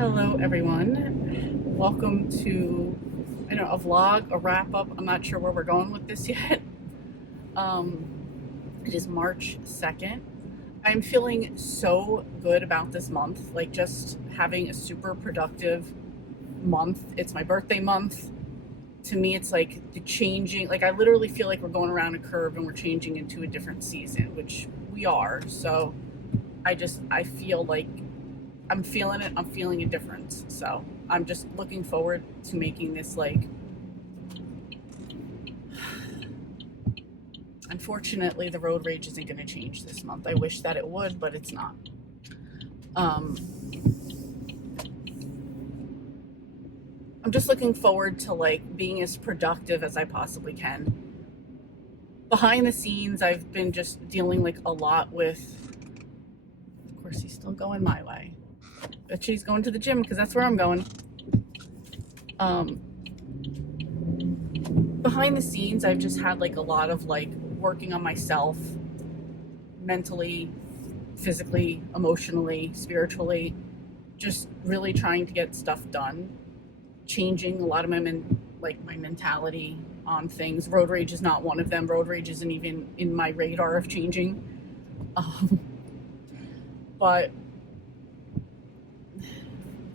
Hello everyone. Welcome to, I don't know, a vlog, a wrap up. I'm not sure where we're going with this yet. It is March 2nd. I'm feeling so good about this month, like just having a super productive month. It's my birthday month. To me, it's like the changing, like I literally feel like we're going around a curve and we're changing into a different season, which we are. So I feel like I'm feeling it. I'm feeling a difference. So I'm just looking forward to making this like, unfortunately, the road rage isn't going to change this month. I wish that it would, but it's not. I'm just looking forward to like being as productive as I possibly can. Behind the scenes, I've been just dealing like a lot with, of course, he's still going my way. But she's going to the gym because that's where I'm going. Behind the scenes, I've just had like a lot of like working on myself mentally, physically, emotionally, spiritually, just really trying to get stuff done, changing a lot of my mentality on things. Road rage is not one of them. Road rage isn't even in my radar of changing. But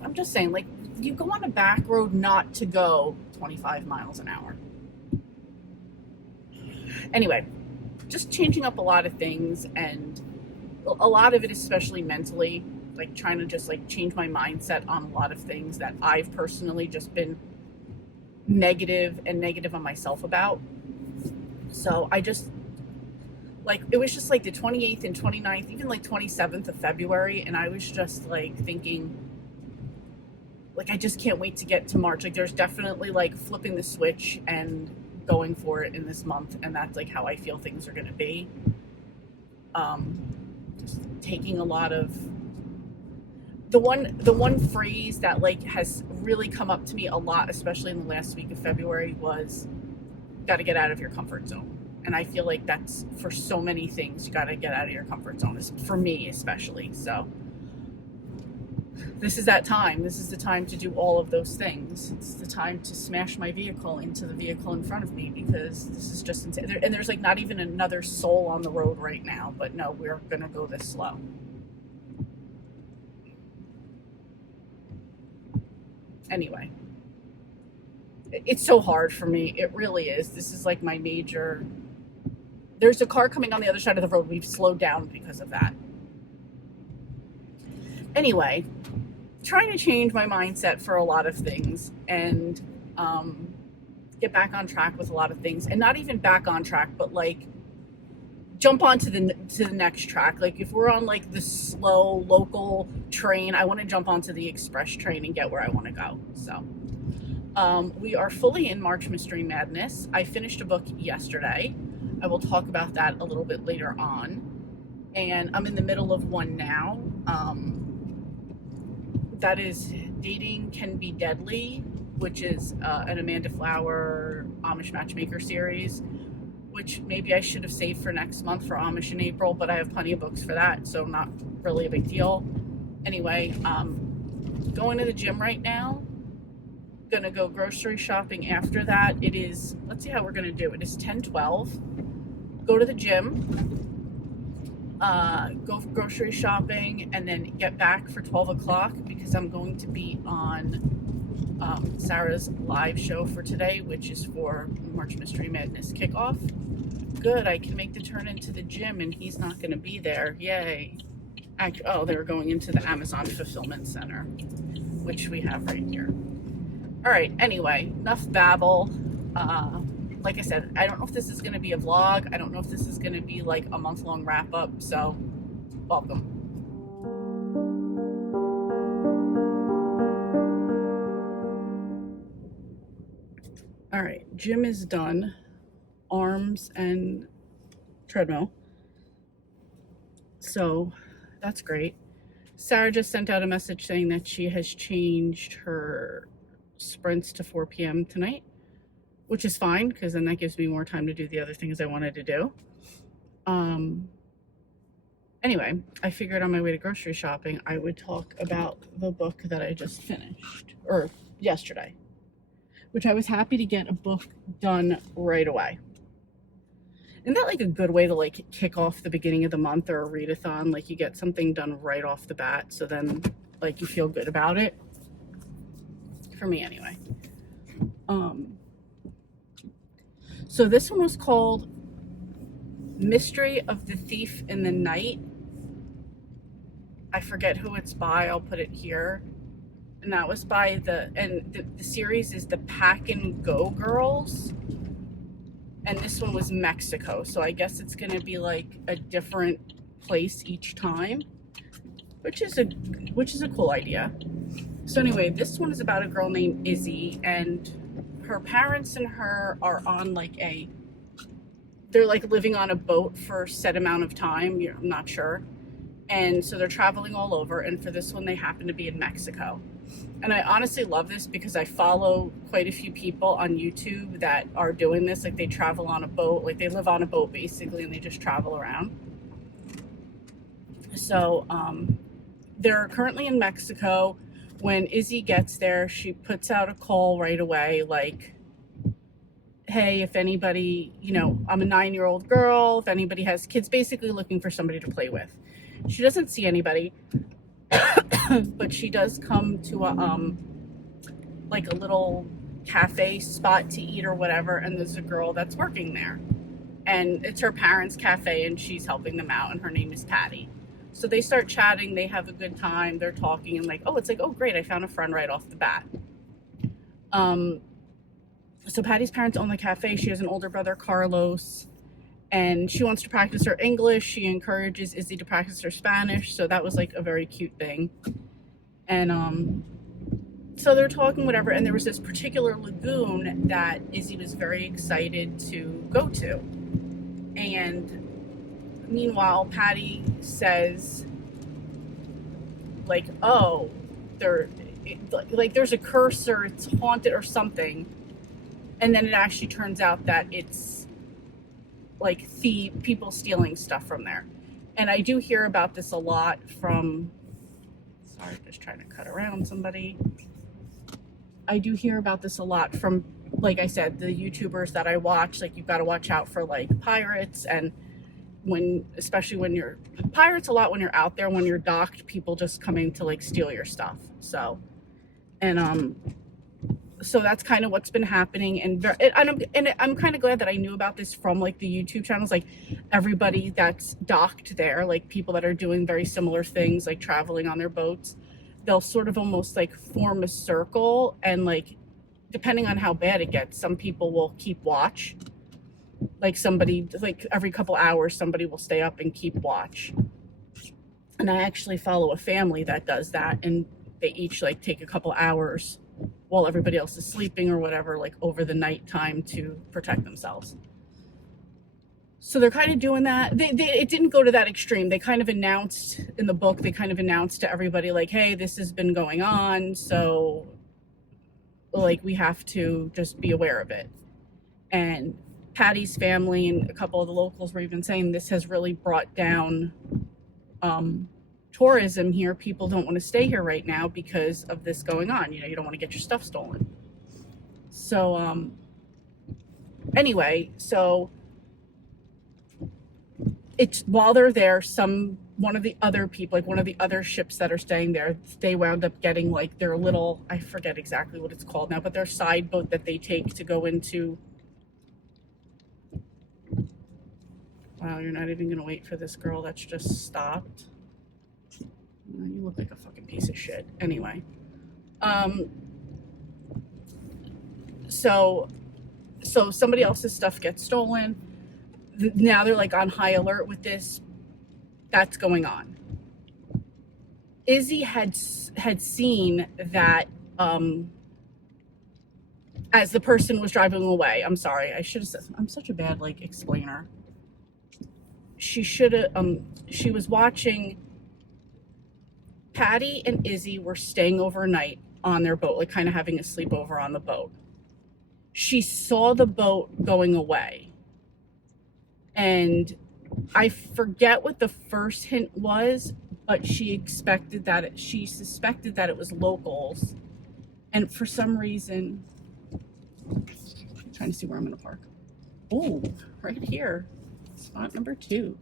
I'm just saying, like, you go on a back road not to go 25 miles an hour. Anyway, just changing up a lot of things, and a lot of it, especially mentally, like trying to just like change my mindset on a lot of things that I've personally just been negative on myself about. So I just, like, it was just like the 28th and 29th, even like 27th of February, and I was just like thinking, like, I just can't wait to get to March. Like, there's definitely like flipping the switch and going for it in this month, and that's like how I feel things are going to be. Just taking a lot of the one phrase that like has really come up to me a lot, especially in the last week of February, was got to get out of your comfort zone. And I feel like that's for so many things. You got to get out of your comfort zone, for me especially. So this is that time. This is the time to do all of those things. It's the time to smash my vehicle into the vehicle in front of me, because this is just insane. And there's like not even another soul on the road right now, but no, we're going to go this slow. Anyway, it's so hard for me. It really is. This is like my major. There's a car coming on the other side of the road. We've slowed down because of that. Anyway, trying to change my mindset for a lot of things, and get back on track with a lot of things, and not even back on track, but like jump onto the next track. Like if we're on like the slow local train, I want to jump onto the express train and get where I want to go. So we are fully in March Mystery Madness. I finished a book yesterday. I will talk about that a little bit later on, and I'm in the middle of one now. That is Dating Can Be Deadly, which is an Amanda Flower Amish Matchmaker series, which maybe I should have saved for next month for Amish in April, but I have plenty of books for that, so not really a big deal. Anyway, going to the gym right now. Gonna go grocery shopping after that. It is, let's see how we're gonna do it. It's 10:12. Go to the gym. Go grocery shopping, and then get back for 12 o'clock because I'm going to be on Sarah's live show for today, which is for March Mystery Madness kickoff. Good, I can make the turn into the gym and he's not going to be there. Yay. Oh, they're going into the Amazon Fulfillment Center, which we have right here. All right, anyway, enough babble. Like I said, I don't know if this is going to be a vlog. I don't know if this is going to be like a month-long wrap-up, so welcome. All right, gym is done. Arms and treadmill. So that's great. Sarah just sent out a message saying that she has changed her sprints to 4 p.m. tonight, which is fine because then that gives me more time to do the other things I wanted to do. Anyway, I figured on my way to grocery shopping, I would talk about the book that I just finished, or yesterday, which I was happy to get a book done right away. Isn't that like a good way to like kick off the beginning of the month or a readathon? Like you get something done right off the bat, so then like you feel good about it. For me anyway. So this one was called Mystery of the Thief in the Night. I forget who it's by. I'll put it here. And that was by the series is the Pack and Go Girls. And this one was Mexico. So I guess it's going to be like a different place each time, which is a cool idea. So anyway, this one is about a girl named Izzy, and her parents and her are on like they're like living on a boat for a set amount of time. I'm not sure. And so they're traveling all over. And for this one, they happen to be in Mexico. And I honestly love this because I follow quite a few people on YouTube that are doing this. Like they travel on a boat, like they live on a boat basically, and they just travel around. So they're currently in Mexico. When Izzy gets there, she puts out a call right away, like, hey, if anybody, I'm a 9-year-old girl, if anybody has kids, basically looking for somebody to play with. She doesn't see anybody, but she does come to like a little cafe spot to eat or whatever, and there's a girl that's working there. And it's her parents' cafe, and she's helping them out, and her name is Patty. So they start chatting, they have a good time, they're talking, and oh, great, I found a friend right off the bat. So Patty's parents own the cafe. She has an older brother, Carlos, and she wants to practice her English. She encourages Izzy to practice her Spanish, so that was like a very cute thing. And so they're talking, whatever, and there was this particular lagoon that Izzy was very excited to go to. And meanwhile, Patty says, like, oh, there's a curse or it's haunted or something. And then it actually turns out that it's like people stealing stuff from there. And I do hear about this a lot from, sorry, just trying to cut around somebody. I do hear about this a lot from, like I said, the YouTubers that I watch. Like, you've got to watch out for like pirates, and especially when you're pirates a lot when you're out there. When you're docked, people just coming to like steal your stuff. So that's kind of what's been happening, and I'm kind of glad that I knew about this from like the YouTube channels. Like everybody that's docked there, like people that are doing very similar things, like traveling on their boats, they'll sort of almost like form a circle, and like depending on how bad it gets, some people will keep watch. Like somebody, like every couple hours, somebody will stay up and keep watch. And I actually follow a family that does that, and they each like take a couple hours while everybody else is sleeping or whatever, like over the night time, to protect themselves. So they're kind of doing that. It didn't go to that extreme. They kind of announced in the book, they kind of announced to everybody like, hey, this has been going on, so like we have to just be aware of it. And Patty's family and a couple of the locals were even saying this has really brought down tourism here. People don't want to stay here right now because of this going on. You don't want to get your stuff stolen. So anyway, so it's while they're there, one of the other people, like one of the other ships that are staying there, they wound up getting like their little, I forget exactly what it's called now, but their side boat that they take to go into. Wow, you're not even gonna wait for this girl that's just stopped. You look like a fucking piece of shit. Anyway, so somebody else's stuff gets stolen. Now they're like on high alert with this. That's going on. Izzy had seen that as the person was driving away. I'm sorry, I should have said. I'm such a bad like explainer. She should have. She was watching. Patty and Izzy were staying overnight on their boat, like kind of having a sleepover on the boat. She saw the boat going away, and I forget what the first hint was, but she suspected that it was locals. And for some reason, I'm trying to see where I'm going to park. Oh, right here, spot number 2.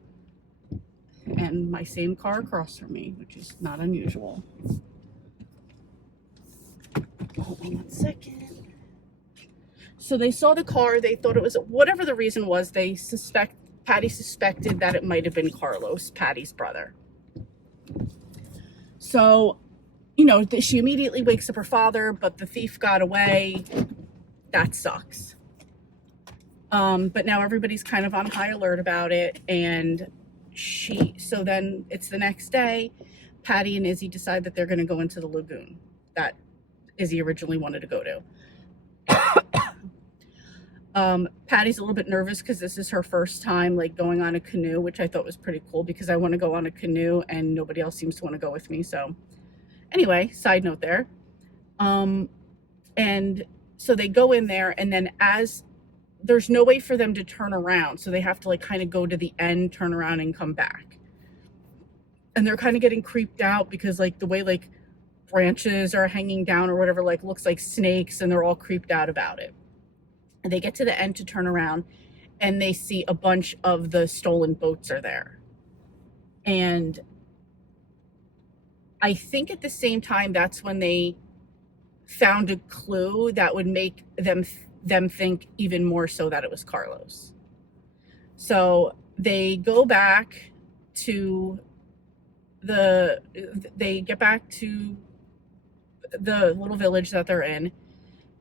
And my same car across from me, which is not unusual. Hold on 1 second. So they saw the car, they thought it was, whatever the reason was, Patty suspected that it might have been Carlos, Patty's brother. So, you know, she immediately wakes up her father, but the thief got away. That sucks. But now everybody's kind of on high alert about it. And so then it's the next day, Patty and Izzy decide that they're going to go into the lagoon that Izzy originally wanted to go to. Patty's a little bit nervous because this is her first time like going on a canoe, which I thought was pretty cool because I want to go on a canoe and nobody else seems to want to go with me. So anyway, side note there. And so they go in there, and then as there's no way for them to turn around, so they have to like kind of go to the end, turn around and come back. And they're kind of getting creeped out because like the way like branches are hanging down or whatever, like looks like snakes, and they're all creeped out about it. And they get to the end to turn around, and they see a bunch of the stolen boats are there. And I think at the same time, that's when they found a clue that would make them think even more so that it was Carlos. So they go back to they get back to the little village that they're in.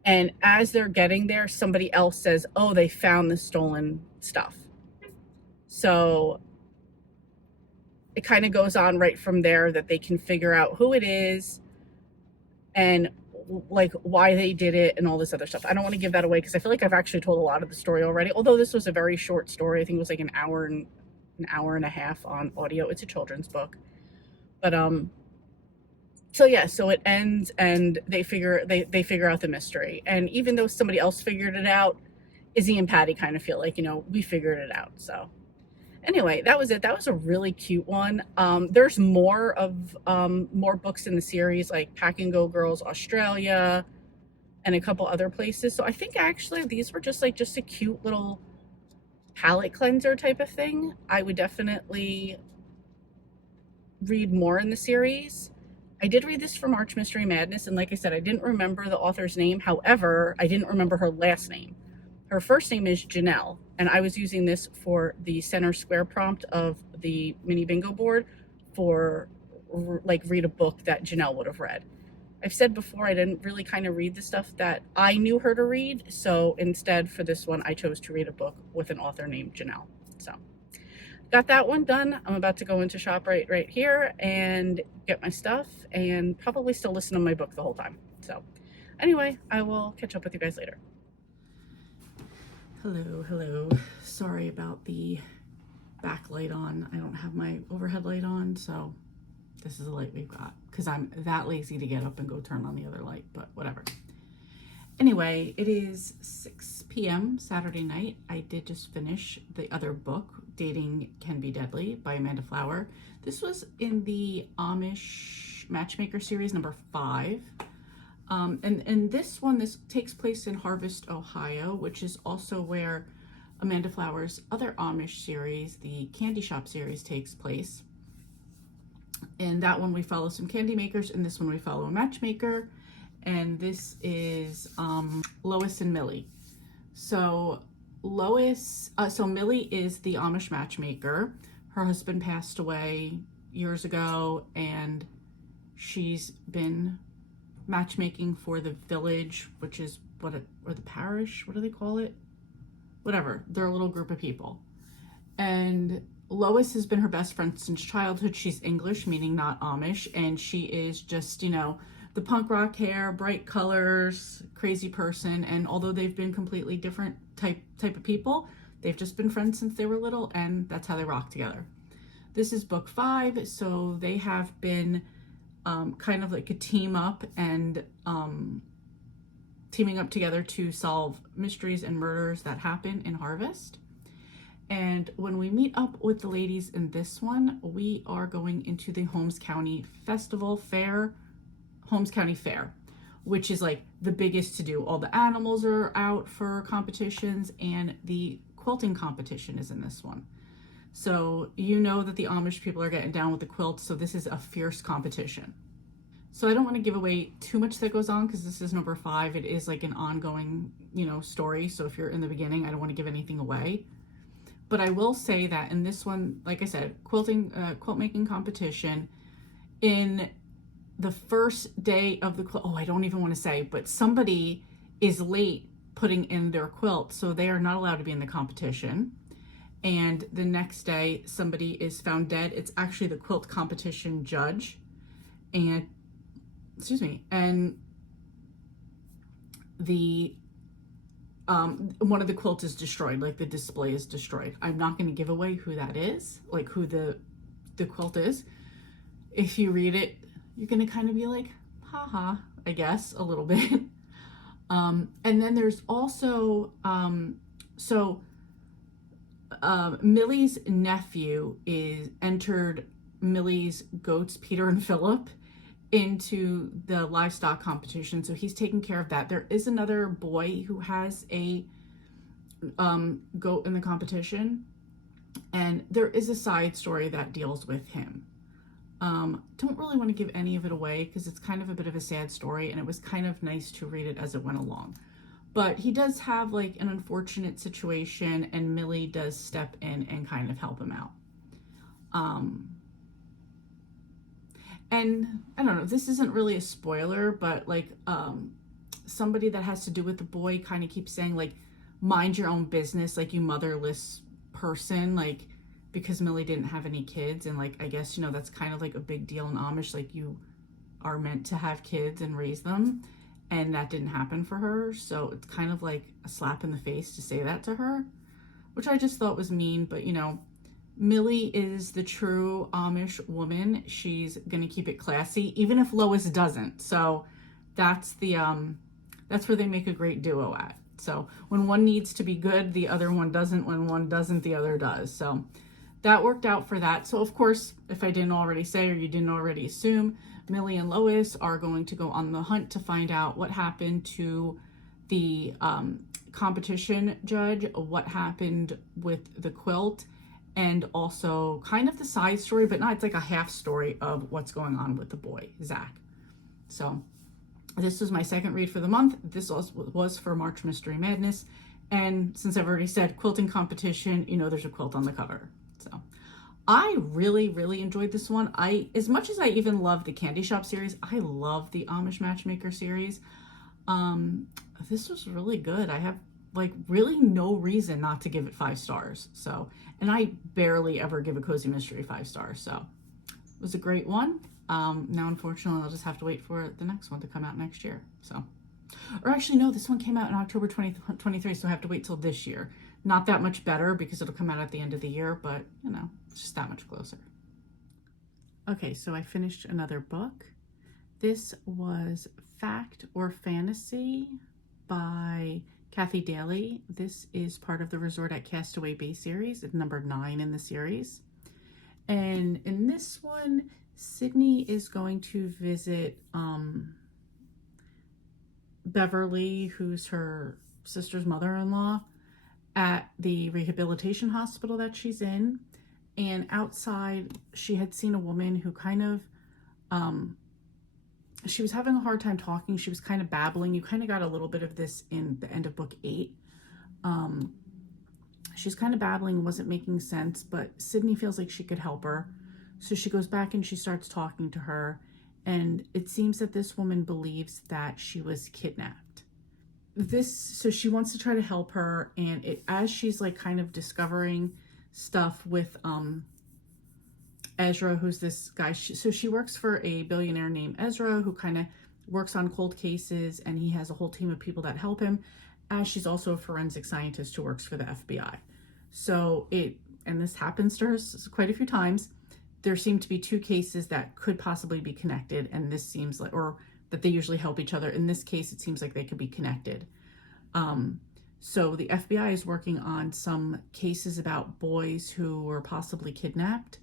And as they're getting there, somebody else says, oh, they found the stolen stuff. So it kind of goes on right from there that they can figure out who it is and like why they did it and all this other stuff. I don't want to give that away because I feel like I've actually told a lot of the story already. Although this was a very short story. I think it was like an hour and a half on audio. It's a children's book. But so yeah, so it ends and they figure out the mystery. And even though somebody else figured it out, Izzy and Patty kind of feel like, you know, we figured it out. So anyway, that was it. That was a really cute one. There's more books in the series, like Pack and Go Girls Australia and a couple other places. So I think actually these were just a cute little palette cleanser type of thing. I would definitely read more in the series. I did read this for March Mystery Madness, and like I said, I didn't remember the author's name. However, I didn't remember her last name. Her first name is Janelle, and I was using this for the center square prompt of the mini bingo board for like read a book that Janelle would have read. I've said before I didn't really kind of read the stuff that I knew her to read, so instead for this one I chose to read a book with an author named Janelle. So got that one done. I'm about to go into ShopRite right here and get my stuff and probably still listen to my book the whole time. So anyway, I will catch up with you guys later. Hello. Sorry about the backlight on. I don't have my overhead light on, so this is the light we've got because I'm that lazy to get up and go turn on the other light, but whatever. Anyway, it is 6 p.m. Saturday night. I did just finish the other book, Dating Can Be Deadly by Amanda Flower. This was in the Amish Matchmaker series number 5. And this takes place in Harvest, Ohio, which is also where Amanda Flower's other Amish series, the Candy Shop series, takes place. In that one, we follow some candy makers. In this one, we follow a matchmaker. And this is Lois and Millie. So Millie is the Amish matchmaker. Her husband passed away years ago, and she's been matchmaking for the village, which is or the parish, what do they call it? Whatever, they're a little group of people. And Lois has been her best friend since childhood. She's English, meaning not Amish, and she is just, you know, the punk rock hair, bright colors, crazy person. And although they've been completely different type of people, they've just been friends since they were little, and that's how they rock together. This is book 5, so they have been kind of like a team up and teaming up together to solve mysteries and murders that happen in Harvest. And when we meet up with the ladies in this one, we are going into the Holmes County Holmes County Fair, which is like the biggest to do. All the animals are out for competitions, and the quilting competition is in this one. So you know that the Amish people are getting down with the quilts, so this is a fierce competition. So I don't want to give away too much that goes on because this is number 5. It is like an ongoing, story. So if you're in the beginning, I don't want to give anything away. But I will say that in this one, like I said, quilt making competition, in the first day of the quilt, I don't even want to say, but somebody is late putting in their quilt, so they are not allowed to be in the competition. And the next day, somebody is found dead. It's actually the quilt competition judge, and the one of the quilts is destroyed, like the display is destroyed. I'm not going to give away who that is, like who the quilt is. If you read it, you're going to kind of be like, haha, I guess, a little bit. And then there's also, Millie's nephew entered Millie's goats, Peter and Philip, into the livestock competition, so he's taking care of that. There is another boy who has a goat in the competition, and there is a side story that deals with him. Don't really want to give any of it away because it's kind of a bit of a sad story, and it was kind of nice to read it as it went along. But he does have like an unfortunate situation, and Millie does step in and kind of help him out. And I don't know, this isn't really a spoiler, but like somebody that has to do with the boy kind of keeps saying like, mind your own business, like you motherless person, like because Millie didn't have any kids. And like, I guess, that's kind of like a big deal in Amish, like you are meant to have kids and raise them. And that didn't happen for her. So it's kind of like a slap in the face to say that to her, which I just thought was mean. But Millie is the true Amish woman. She's gonna keep it classy, even if Lois doesn't. So that's where they make a great duo at. So when one needs to be good, the other one doesn't. When one doesn't, the other does. So that worked out for that. So of course, if I didn't already say, or you didn't already assume, Millie and Lois are going to go on the hunt to find out what happened to the competition judge, what happened with the quilt, and also kind of the side story, but not, it's like a half story of what's going on with the boy, Zach. So this was my second read for the month. This was for March Mystery Madness. And since I've already said quilting competition, there's a quilt on the cover. So I really, really enjoyed this one. As much as I even love the Candy Shop series, I love the Amish Matchmaker series. This was really good. I have like really no reason not to give it 5 stars. So, and I barely ever give a cozy mystery 5 stars. So it was a great one. Now, unfortunately, I'll just have to wait for the next one to come out next year. So, or actually, no, this one came out in October 2023. So I have to wait till this year. Not that much better because it'll come out at the end of the year, but it's just that much closer. Okay, so I finished another book. This was Fact or Fantasy by Kathi Daley. This is part of the Resort at Castaway Bay series. It's number 9 in the series. And in this one, Sydney is going to visit Beverly, who's her sister's mother-in-law, at the rehabilitation hospital that she's in. And outside, she had seen a woman who kind of, she was having a hard time talking. She was kind of babbling. You kind of got a little bit of this in the end of book 8. She's kind of babbling, wasn't making sense, but Sydney feels like she could help her. So she goes back and she starts talking to her. And it seems that this woman believes that she was kidnapped. So she wants to try to help her. And as she's like kind of discovering stuff with Ezra, who's this guy. So she works for a billionaire named Ezra, who kind of works on cold cases, and he has a whole team of people that help him, as she's also a forensic scientist who works for the FBI. So and this happens to her quite a few times, there seem to be 2 cases that could possibly be connected, and this seems like, or that they usually help each other. In this case, it seems like they could be connected. So the FBI is working on some cases about boys who were possibly kidnapped,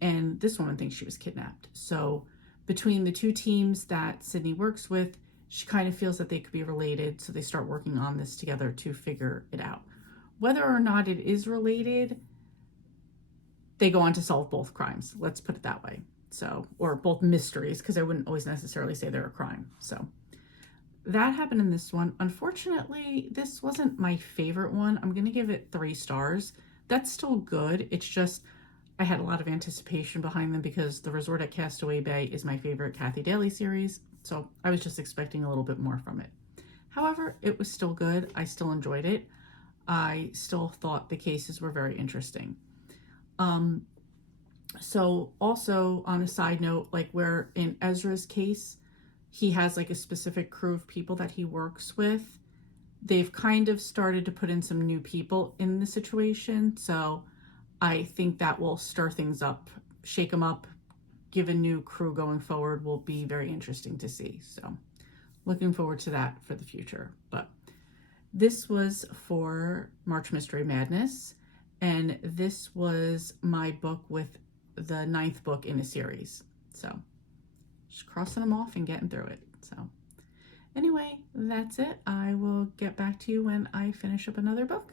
and this woman thinks she was kidnapped. So between the two teams that Sydney works with, she kind of feels that they could be related, so they start working on this together to figure it out. Whether or not it is related, they go on to solve both crimes. Let's put it that way. So, or both mysteries, because I wouldn't always necessarily say they're a crime. So that happened in this one. Unfortunately, this wasn't my favorite one. I'm going to give it 3 stars. That's still good. It's just, I had a lot of anticipation behind them because The Resort at Castaway Bay is my favorite Kathi Daley series. So I was just expecting a little bit more from it. However, it was still good. I still enjoyed it. I still thought the cases were very interesting. So also on a side note, like where in Ezra's case, he has like a specific crew of people that he works with. They've kind of started to put in some new people in the situation. So I think that will stir things up, shake them up, give a new crew going forward will be very interesting to see. So looking forward to that for the future. But this was for March Mystery Madness. And this was my book with the 9th book in a series. So just crossing them off and getting through it. So anyway, that's it. I will get back to you when I finish up another book.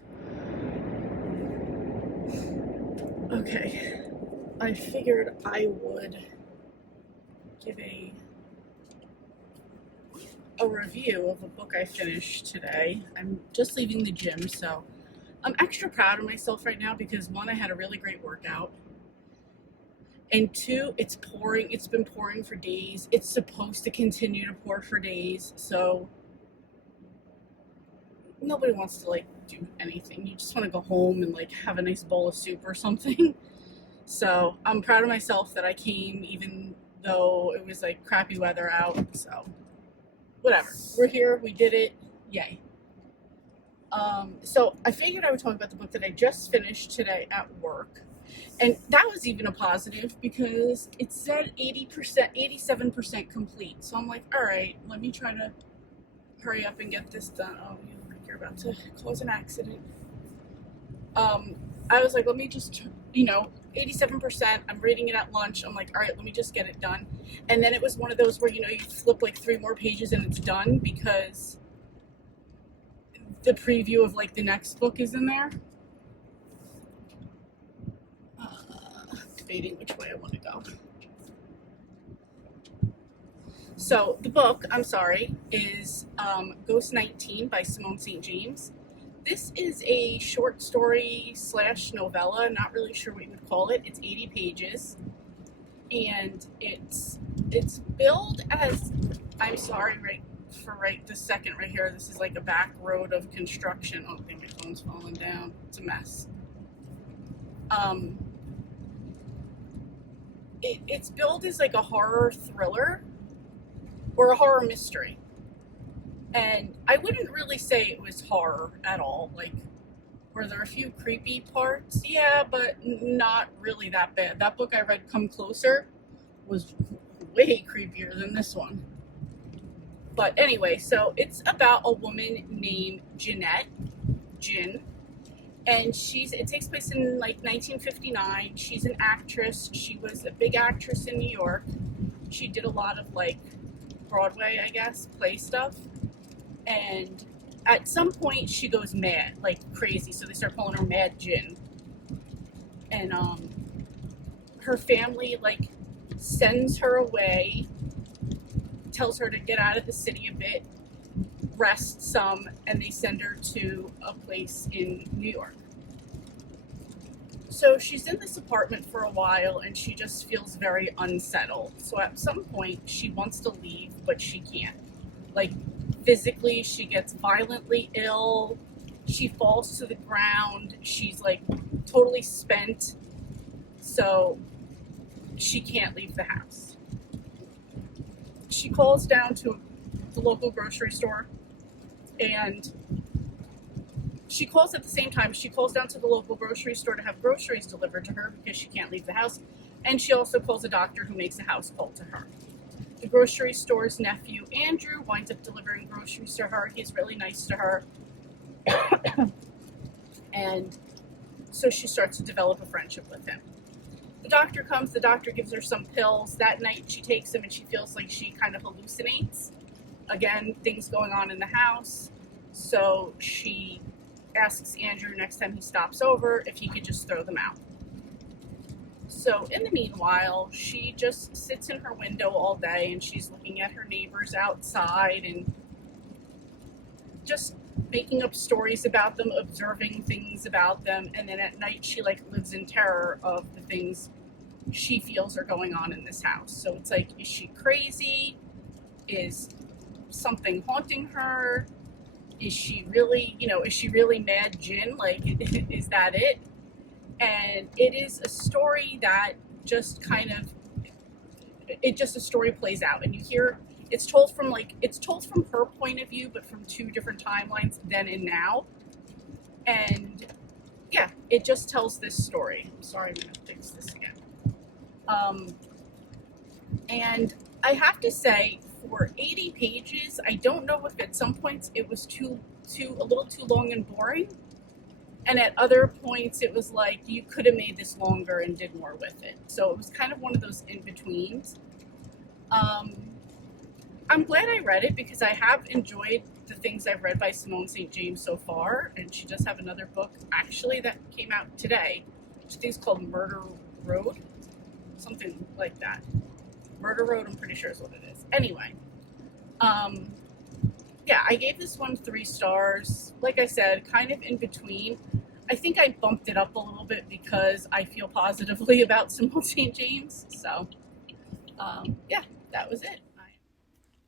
Okay, I figured I would give a review of a book I finished today. I'm just leaving the gym, so I'm extra proud of myself right now because 1, I had a really great workout, and 2, it's pouring. It's been pouring for days. It's supposed to continue to pour for days, so nobody wants to like do anything. You just want to go home and like have a nice bowl of soup or something. So I'm proud of myself that I came even though it was like crappy weather out. So whatever, we're here, we did it, yay. So I figured I would talk about the book that I just finished today at work. And that was even a positive because it said 80%, 87% complete. So I'm like, all right, let me try to hurry up and get this done. Oh, you look like you're about to cause an accident. I was like, let me just, 87%. I'm reading it at lunch. I'm like, all right, let me just get it done. And then it was one of those where, you flip like 3 more pages and it's done because the preview of like the next book is in there. Debating which way I want to go. So the book, is Ghost 19 by Simone St. James. This is a short story / novella, not really sure what you would call it. It's 80 pages, and it's billed as, I'm sorry, right this second right here, this is like a back road of construction. Oh, I think my phone's falling down. It's a mess. It's billed as like a horror thriller or a horror mystery. And I wouldn't really say it was horror at all. Like, were there a few creepy parts? Yeah, but not really that bad. That book I read, Come Closer, was way creepier than this one. But anyway, so it's about a woman named Jenn, and it takes place in like 1959. She's an actress. She was a big actress in New York. She did a lot of like Broadway, I guess, play stuff. And at some point she goes mad, like crazy. So they start calling her Mad Jenn. And her family like sends her away, tells her to get out of the city a bit, rest some, and they send her to a place in New York. So she's in this apartment for a while and she just feels very unsettled. So at some point she wants to leave, but she can't. Like physically, she gets violently ill. She falls to the ground. She's like totally spent. So she can't leave the house. She calls down to the local grocery store, and she calls at the same time. She calls down to the local grocery store to have groceries delivered to her because she can't leave the house. And she also calls a doctor who makes a house call to her. The grocery store's nephew, Andrew, winds up delivering groceries to her. He's really nice to her. And so she starts to develop a friendship with him. The doctor comes, the doctor gives her some pills. That night she takes them and she feels like she kind of hallucinates. Again, things going on in the house. So she asks Andrew next time he stops over if he could just throw them out. So in the meanwhile, she just sits in her window all day and she's looking at her neighbors outside and just making up stories about them, observing things about them, and then at night she like lives in terror of the things she feels are going on in this house. So it's like, is she crazy? Is something haunting her? Is she really, is she really mad Jenn? Like, is that it? And it is a story that just kind of, a story plays out, and you hear it's told from her point of view, but from two different timelines, then and now. And yeah, it just tells this story. I'm sorry, I'm gonna fix this again. And I have to say, for 80 pages, I don't know if at some points it was a little too long and boring. And at other points it was like, you could have made this longer and did more with it. So it was kind of one of those in-betweens. I'm glad I read it because I have enjoyed the things I've read by Simone St. James so far. And she does have another book, actually, that came out today, which I think is called Murder Road. Something like that. Murder Road, I'm pretty sure is what it is. Anyway, yeah, I gave this one 3 stars. Like I said, kind of in between. I think I bumped it up a little bit because I feel positively about Simone St. James. So, yeah, that was it.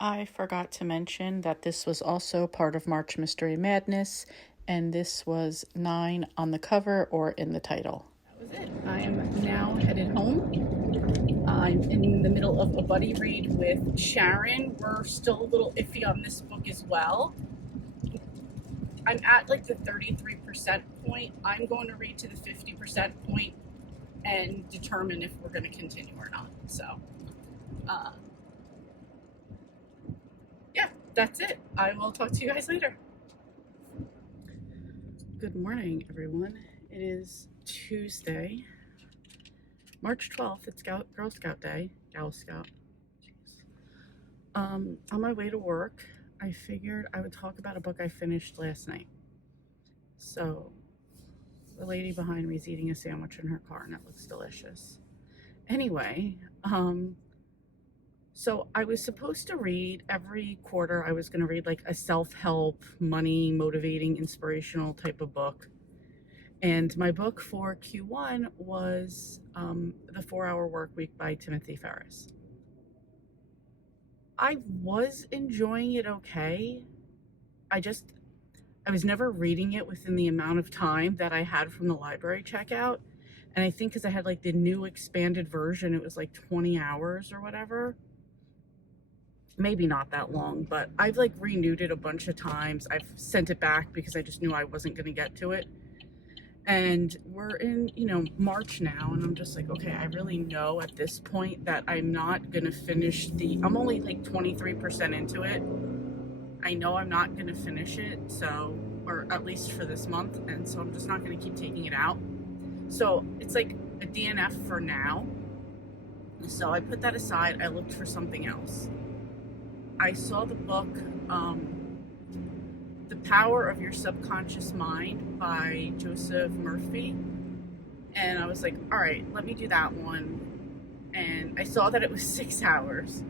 I forgot to mention that this was also part of March Mystery Madness, and this was 9 on the cover or in the title. That was it. I am now headed home. I'm in the middle of a buddy read with Sharon. We're still a little iffy on this book as well. I'm at like the 33% point. I'm going to read to the 50% point and determine if we're going to continue or not. So, yeah, that's it. I will talk to you guys later. Good morning, everyone. It is Tuesday, March 12th. It's Girl Scout Day. Gal Scout. On my way to work, I figured I would talk about a book I finished last night. So, the lady behind me is eating a sandwich in her car, and it looks delicious. Anyway, so I was supposed to read every quarter. I was going to read like a self-help, money, motivating, inspirational type of book. And my book for Q1 was The 4-Hour Work Week by Timothy Ferriss. I was enjoying it okay. I was never reading it within the amount of time that I had from the library checkout. And I think because I had like the new expanded version, it was like 20 hours or whatever. Maybe not that long, but I've like renewed it a bunch of times. I've sent it back because I just knew I wasn't going to get to it. And we're in, March now, and I'm just like, okay, I really know at this point that I'm not going to finish I'm only like 23% into it. I know I'm not going to finish it, or at least for this month, and so I'm just not going to keep taking it out. So it's like a DNF for now. So I put that aside. I looked for something else. I saw the book, The Power of Your Subconscious Mind by Joseph Murphy. And I was like, all right, let me do that one. And I saw that it was 6 hours.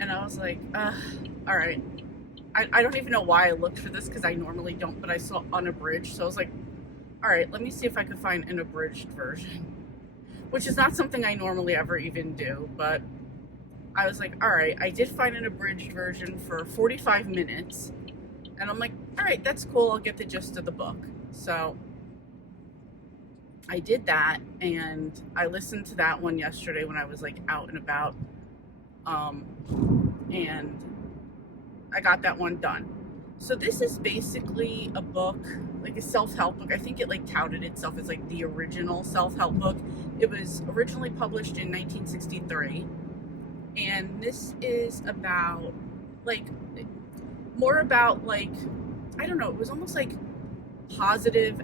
And I was like, all right. I don't even know why I looked for this because I normally don't, but I saw unabridged. So I was like, all right, let me see if I could find an abridged version, which is not something I normally ever even do. But I was like, all right, I did find an abridged version for 45 minutes. And I'm like, all right, that's cool. I'll get the gist of the book. So I did that, and I listened to that one yesterday when I was like out and about. And I got that one done. So this is basically a book, like a self-help book. I think it like touted itself as like the original self-help book. It was originally published in 1963. And this is about like, more about like, I don't know, it was almost like positive,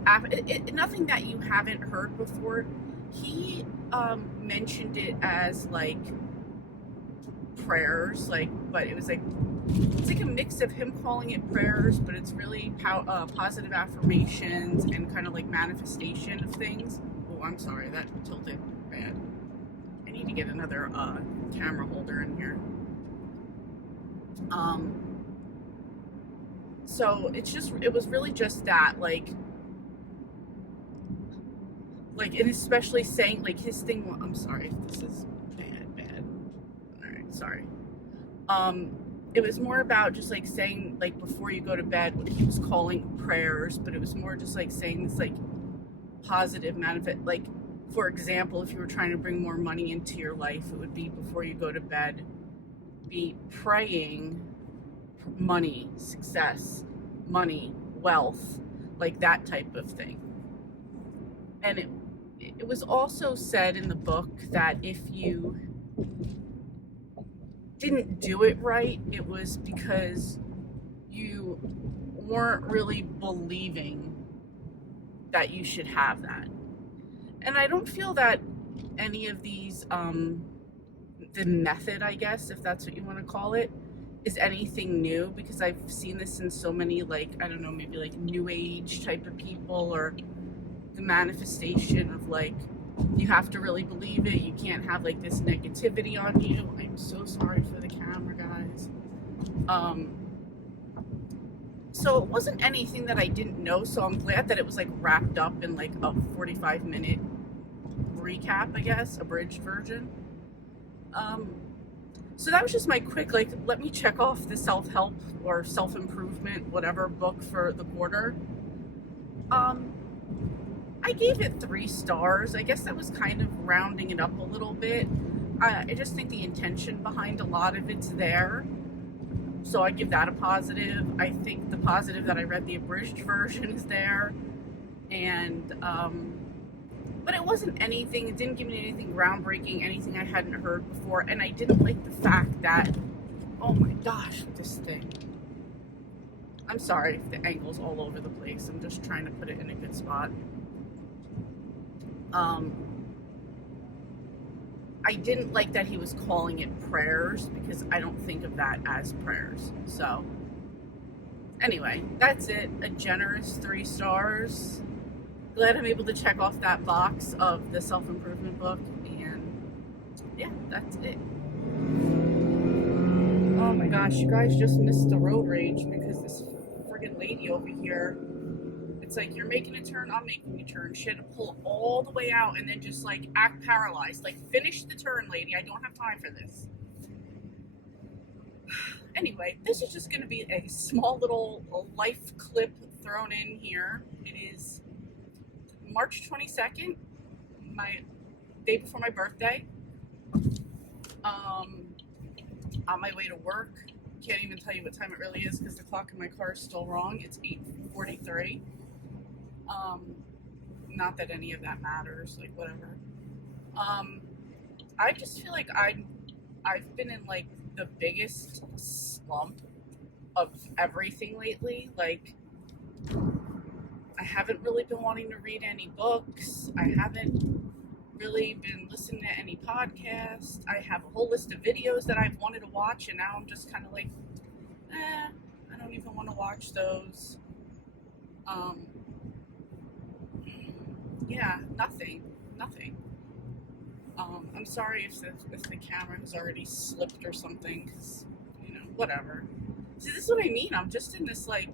nothing that you haven't heard before. He mentioned it as like prayers, like, but it was like, it's like a mix of him calling it prayers, but it's really positive affirmations and kind of like manifestation of things. Oh, I'm sorry, that tilted bad. I need to get another camera holder in here. So it was really just that, like, and especially saying, like, his thing, I'm sorry, this is bad. All right, sorry. It was more about just like saying, like, before you go to bed, what he was calling prayers, but it was more just like saying this, like, positive manifest, like, for example, if you were trying to bring more money into your life, it would be before you go to bed, be praying money, success, money, wealth, like that type of thing. And it was also said in the book that if you didn't do it right, it was because you weren't really believing that you should have that. And I don't feel that any of these, the method, I guess, if that's what you want to call it, is anything new, because I've seen this in so many, like, I don't know, maybe like new age type of people, or the manifestation of, like, you have to really believe it. You can't have like this negativity on you. I'm so sorry for the camera, guys. So it wasn't anything that I didn't know, so I'm glad that it was like wrapped up in like a 45-minute recap, I guess, abridged version. So that was just my quick, like, let me check off the self-help or self-improvement, whatever, book for the quarter. I gave it 3 stars. I guess that was kind of rounding it up a little bit. I just think the intention behind a lot of it's there. So I give that a positive. I think the positive that I read the abridged version is there. And, but it wasn't anything, it didn't give me anything groundbreaking, anything I hadn't heard before. And I didn't like the fact that, oh my gosh, this thing. I'm sorry if the angle's all over the place. I'm just trying to put it in a good spot. I didn't like that he was calling it prayers, because I don't think of that as prayers. So anyway, that's it. A generous 3 stars. Glad I'm able to check off that box of the self-improvement book. And yeah, that's it. Oh my gosh, you guys just missed the road rage because this friggin' lady over here, it's like, you're making a turn, I'm making a turn. She had to pull all the way out and then just like act paralyzed. Like, finish the turn, lady. I don't have time for this. Anyway, this is just going to be a small little life clip thrown in here. It is March 22nd, my day before my birthday. On my way to work. Can't even tell you what time it really is because the clock in my car is still wrong. It's 8:43. Not that any of that matters, like, whatever. I just feel like I've been in like the biggest slump of everything lately. Like, I haven't really been wanting to read any books. I haven't really been listening to any podcasts. I have a whole list of videos that I've wanted to watch, and now I'm just kind of like, I don't even want to watch those. Yeah, nothing. I'm sorry if the camera has already slipped or something, because, whatever. See, this is what I mean. I'm just in this, like,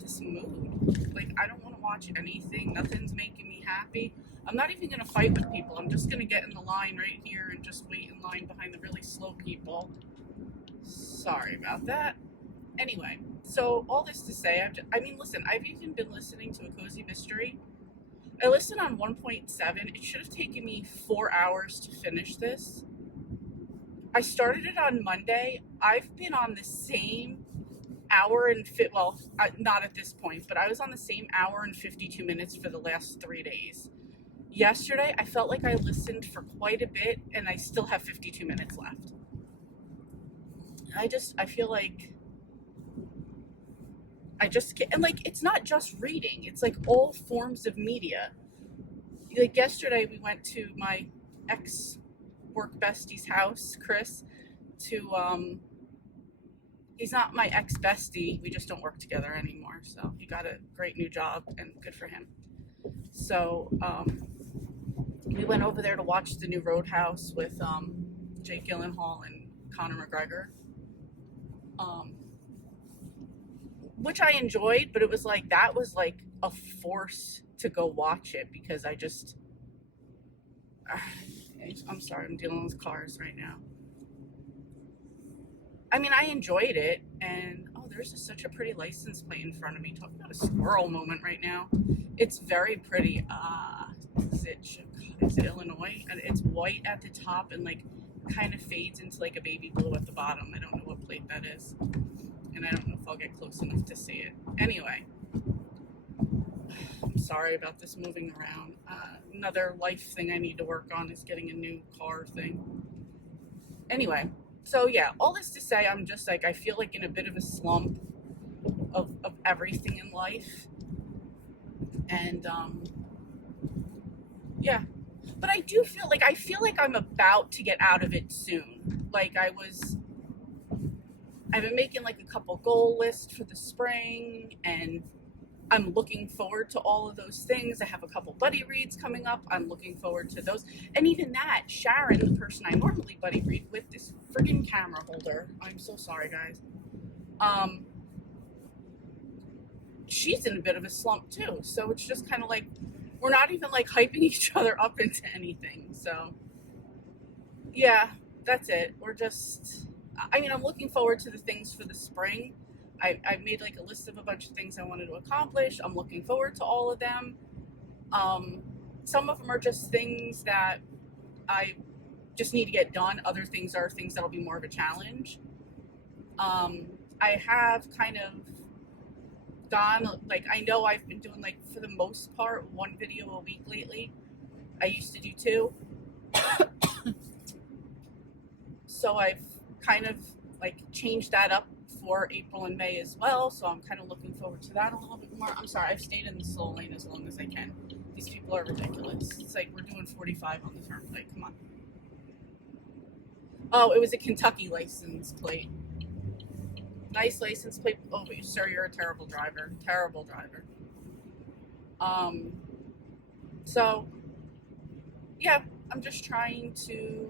this mood. Like, I don't want to watch anything. Nothing's making me happy. I'm not even going to fight with people. I'm just going to get in the line right here and just wait in line behind the really slow people. Sorry about that. Anyway, so all this to say, listen, I've even been listening to A Cozy Mystery. I listened on 1.7. It should have taken me 4 hours to finish this. I started it on Monday. I've been on the same hour and not at this point, but I was on the same hour and 52 minutes for the last 3 days. Yesterday, I felt like I listened for quite a bit, and I still have 52 minutes left. I feel like I just can't. And like, it's not just reading, it's like all forms of media. Like yesterday we went to my ex work bestie's house, Chris, to he's not my ex bestie, we just don't work together anymore, so he got a great new job and good for him. So we went over there to watch the new Roadhouse with Jake Gyllenhaal and Conor McGregor, which I enjoyed, but it was like, that was like a force to go watch it because I just I'm sorry, I'm dealing with cars right now. I mean, I enjoyed it, and oh, there's such a pretty license plate in front of me. Talk about a squirrel moment right now. It's very pretty. Is it Illinois? And it's white at the top and like kind of fades into like a baby blue at the bottom. I don't know what plate that is, and I don't know if I'll get close enough to see it. Anyway, I'm sorry about this moving around. Another life thing I need to work on is getting a new car thing. Anyway, so yeah, all this to say, I'm just like, I feel like in a bit of a slump of everything in life. And yeah, but I do feel like I'm about to get out of it soon. Like I've been making like a couple goal lists for the spring, and I'm looking forward to all of those things. I have a couple buddy reads coming up. I'm looking forward to those. And even that, Sharon, the person I normally buddy read with, this friggin' camera holder. I'm so sorry, guys. She's in a bit of a slump too. So it's just kind of like, we're not even like hyping each other up into anything. So yeah, that's it. I'm looking forward to the things for the spring. I made like a list of a bunch of things I wanted to accomplish. I'm looking forward to all of them. Some of them are just things that I just need to get done. Other things are things that'll be more of a challenge. I have kind of gone, like, I know I've been doing, like, for the most part, 1 video a week lately. I used to do 2. So I've kind of, like, changed that up for April and May as well, so I'm kind of looking forward to that a little bit more. I'm sorry, I've stayed in the slow lane as long as I can. These people are ridiculous. It's like we're doing 45 on the turnpike. Come on. Oh, it was a Kentucky license plate. Nice license plate. Oh, but sir, you're a terrible driver. Terrible driver. So, yeah, I'm just trying to...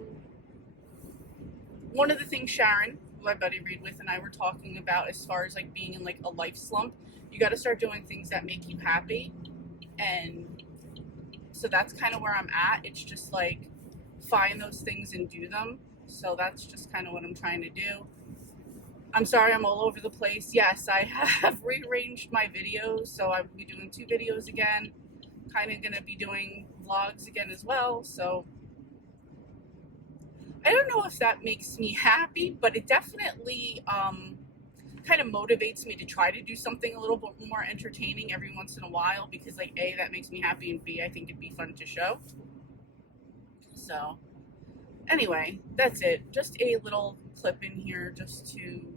One of the things Sharon, who I buddy read with, and I were talking about as far as like being in like a life slump, you got to start doing things that make you happy. And so that's kind of where I'm at. It's just like find those things and do them. So that's just kind of what I'm trying to do. I'm sorry I'm all over the place. Yes, I have rearranged my videos, so I will be doing 2 videos again. Kind of going to be doing vlogs again as well. So I don't know if that makes me happy, but it definitely kind of motivates me to try to do something a little bit more entertaining every once in a while, because like A, that makes me happy, and B, I think it'd be fun to show. So anyway, that's it. Just a little clip in here just to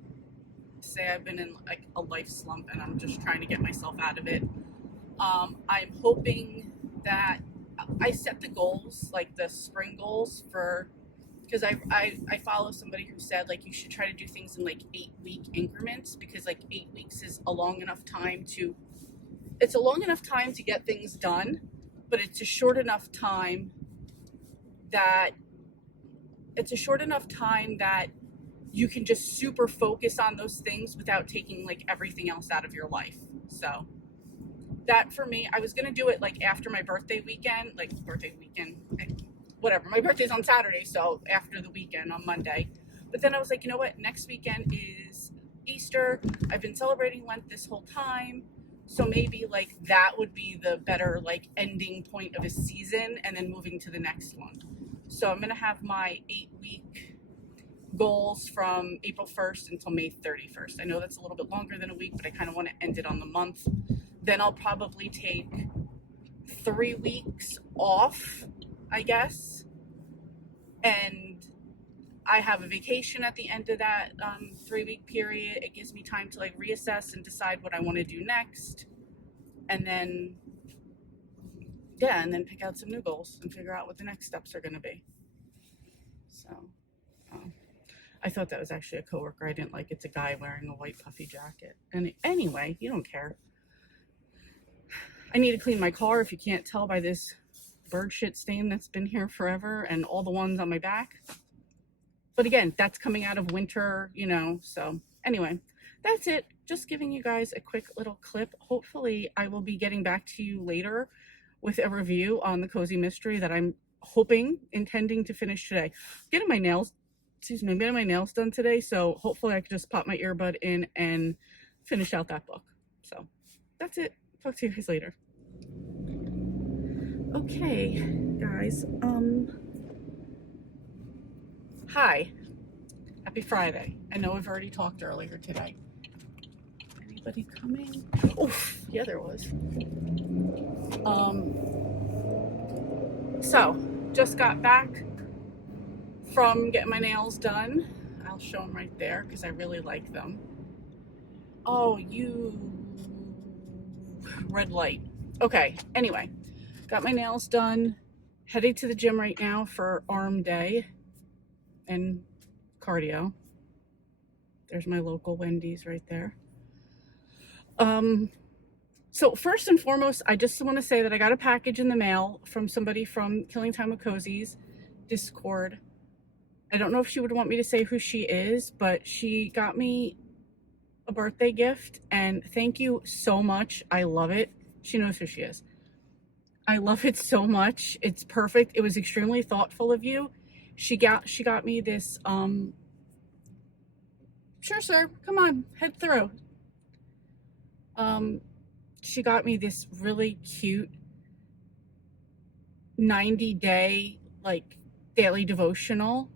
say I've been in like a life slump and I'm just trying to get myself out of it. I'm hoping that I set the goals, like the spring goals, for, because I follow somebody who said like you should try to do things in like 8-week increments, because like 8 weeks is a long enough time to get things done, but it's a short enough time that you can just super focus on those things without taking like everything else out of your life. So that for me, I was going to do it like after my birthday weekend, whatever. My birthday's on Saturday, so after the weekend on Monday. But then I was like, you know what? Next weekend is Easter. I've been celebrating Lent this whole time. So maybe like that would be the better like ending point of a season, and then moving to the next one. So I'm going to have my 8-week goals from April 1st until May 31st. I know that's a little bit longer than a week, but I kind of want to end it on the month. Then I'll probably take 3 weeks off, I guess. And I have a vacation at the end of that 3-week period. It gives me time to like reassess and decide what I want to do next. And then, yeah, and then pick out some new goals and figure out what the next steps are going to be. So, I thought that was actually a coworker. I didn't like it's a guy wearing a white puffy jacket. And anyway, you don't care. I need to clean my car, if you can't tell by this bird shit stain that's been here forever and all the ones on my back. But again, that's coming out of winter, you know. So anyway, that's it. Just giving you guys a quick little clip. Hopefully I will be getting back to you later with a review on the Cozy Mystery that I'm intending to finish today. Getting my nails done today, so hopefully I can just pop my earbud in and finish out that book. So that's it. Talk to you guys later. Okay, guys. Hi. Happy Friday. I know I've already talked earlier today. Anybody coming? Oh, yeah, there was. So, just got back from getting my nails done. I'll show them right there because I really like them. Oh, you red light. Okay, anyway, got my nails done. Heading to the gym right now for arm day and cardio. There's my local Wendy's right there. So first and foremost, I just want to say that I got a package in the mail from somebody from Killing Time with Cozy's Discord. I don't know if she would want me to say who she is, but she got me a birthday gift, and thank you so much. I love it. She knows who she is. I love it so much. It's perfect. It was extremely thoughtful of you. She got me this, sure, sir, come on, head through. She got me this really cute 90-day, like, daily devotional.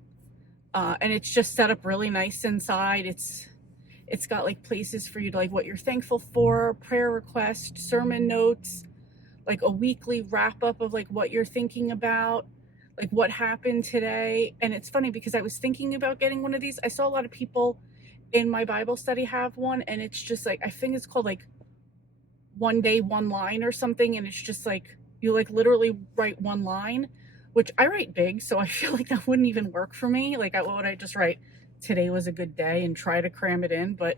And it's just set up really nice inside. It's got like places for you to like what you're thankful for, prayer requests, sermon notes, like a weekly wrap up of like what you're thinking about, like what happened today. And it's funny because I was thinking about getting one of these. I saw a lot of people in my Bible study have one, and it's just like, I think it's called like One Day, One Line or something. And it's just like, you like literally write one line, which I write big, so I feel like that wouldn't even work for me. Like, what would I just write? Today was a good day and try to cram it in. But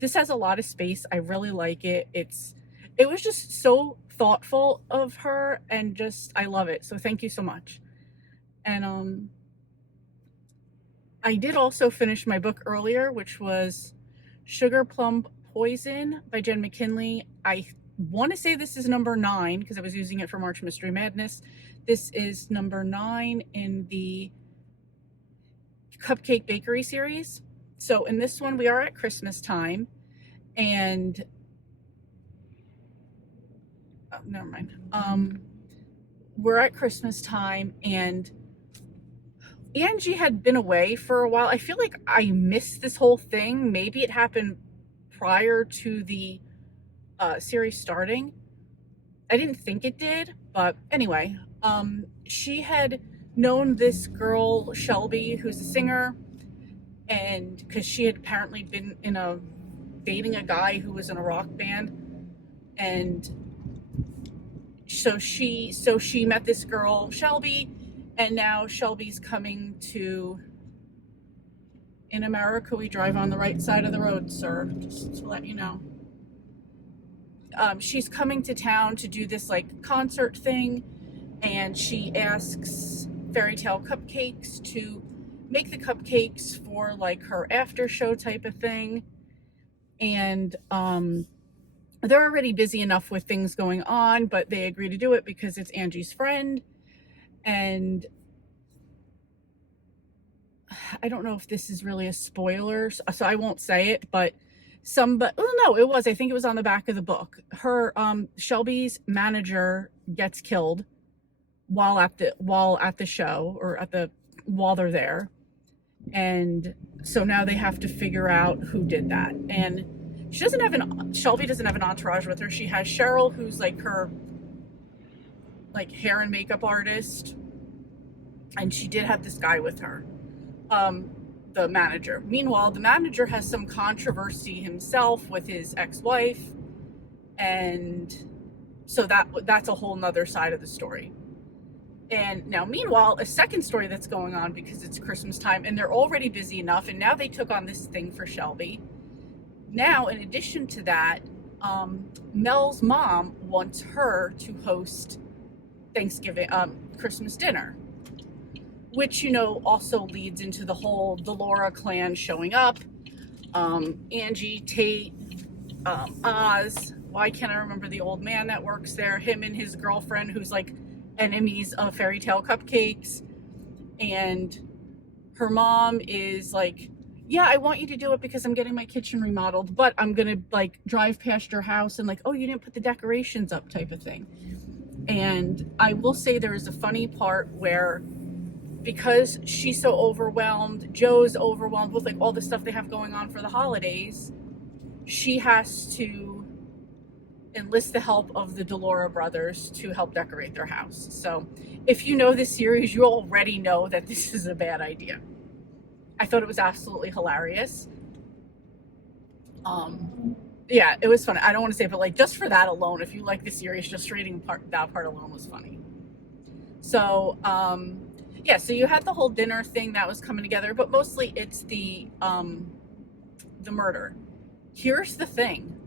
this has a lot of space. I really like it. It was just so thoughtful of her, and just, I love it. So thank you so much. And I did also finish my book earlier, which was Sugar Plum Poison by Jenn McKinlay. I want to say this is number 9 because I was using it for March Mystery Madness. This is number 9 in the Cupcake Bakery series. So in this one, we are at Christmas time, and never mind. We're at Christmas time, and Angie had been away for a while. I feel like I missed this whole thing. Maybe it happened prior to the series starting. I didn't think it did, but anyway, she had known this girl, Shelby, who's a singer, and because she had apparently been dating a guy who was in a rock band, and so she met this girl, Shelby, and now Shelby's coming to, in America, we drive on the right side of the road, sir, just to let you know. She's coming to town to do this like concert thing, and she asks Fairy Tale Cupcakes to make the cupcakes for like her after show type of thing. And they're already busy enough with things going on, but they agree to do it because it's Angie's friend. And I don't know if this is really a spoiler, so I won't say it, but no, it was, I think it was on the back of the book. Her Shelby's manager gets killed while at the show, or while they're there. And so now they have to figure out who did that. And Shelby doesn't have an entourage with her. She has Cheryl, who's like her like hair and makeup artist, and she did have this guy with her. the manager. Meanwhile, the manager has some controversy himself with his ex-wife, and so that's a whole nother side of the story. And now, meanwhile, a second story that's going on, because it's Christmas time and they're already busy enough, and now they took on this thing for Shelby. Now, in addition to that, Mel's mom wants her to host Thanksgiving, Christmas dinner, which, you know, also leads into the whole Delora clan showing up. Angie, Tate, Oz, why can't I remember the old man that works there? Him and his girlfriend, who's like enemies of fairy tale cupcakes. And her mom is like, yeah, I want you to do it because I'm getting my kitchen remodeled, but I'm gonna like drive past your house and like, oh, you didn't put the decorations up, type of thing. And I will say there is a funny part where, because she's so overwhelmed, Joe's overwhelmed with like all the stuff they have going on for the holidays, she has to enlist the help of the Delora brothers to help decorate their house. So if you know this series, you already know that this is a bad idea. I thought it was absolutely hilarious. Yeah, it was fun. I don't want to say, but like just for that alone, if you like the series, just reading that part alone was funny. So yeah, so you had the whole dinner thing that was coming together, but mostly it's the murder. Here's the thing.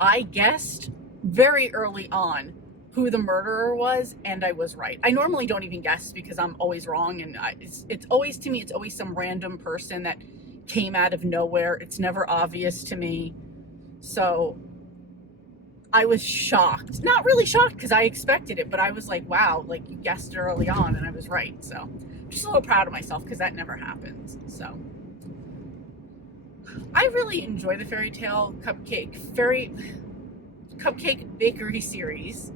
I guessed very early on who the murderer was, and I was right. I normally don't even guess because I'm always wrong, and it's always, to me, it's always some random person that came out of nowhere. It's never obvious to me. So I was shocked. Not really shocked because I expected it, but I was like, wow, like you guessed it early on and I was right. So I'm just a little proud of myself because that never happens. So I really enjoy the fairy tale cupcake bakery series.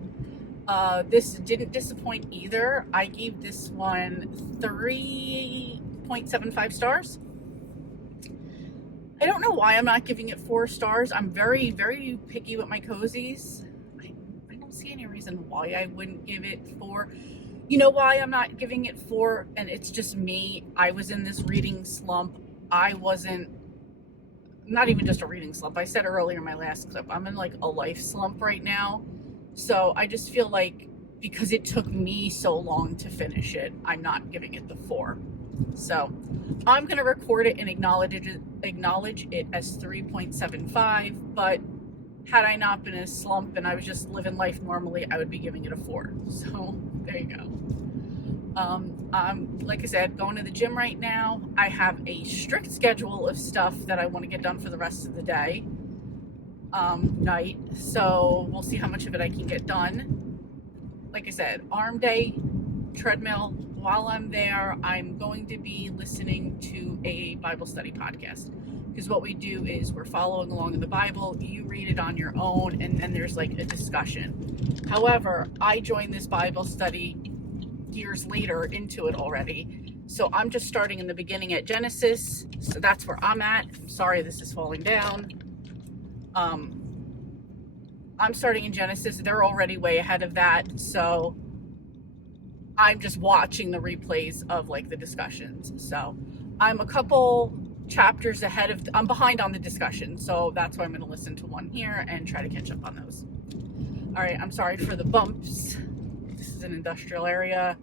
This didn't disappoint either. I gave this one 3.75 stars. I don't know why I'm not giving it 4 stars. I'm very, very picky with my cozies. I don't see any reason why I wouldn't give it 4. You know why I'm not giving it 4? And it's just me. I was in this reading slump. Not even just a reading slump. I said earlier in my last clip, I'm in like a life slump right now. So I just feel like because it took me so long to finish it, I'm not giving it the 4. So I'm going to record it and acknowledge it as 3.75. But had I not been in a slump and I was just living life normally, I would be giving it a 4. So there you go. Like I said, going to the gym right now. I have a strict schedule of stuff that I want to get done for the rest of the day, night. So we'll see how much of it I can get done. Like I said, arm day, treadmill. While I'm there, I'm going to be listening to a Bible study podcast. Because what we do is we're following along in the Bible, you read it on your own, and then there's like a discussion. However, I joined this Bible study years later into it already. So I'm just starting in the beginning at Genesis. So that's where I'm at. I'm sorry this is falling down. I'm starting in Genesis. They're already way ahead of that. So I'm just watching the replays of like the discussions. So I'm a couple chapters ahead I'm behind on the discussion. So that's why I'm going to listen to one here and try to catch up on those. All right. I'm sorry for the bumps. This is an industrial area.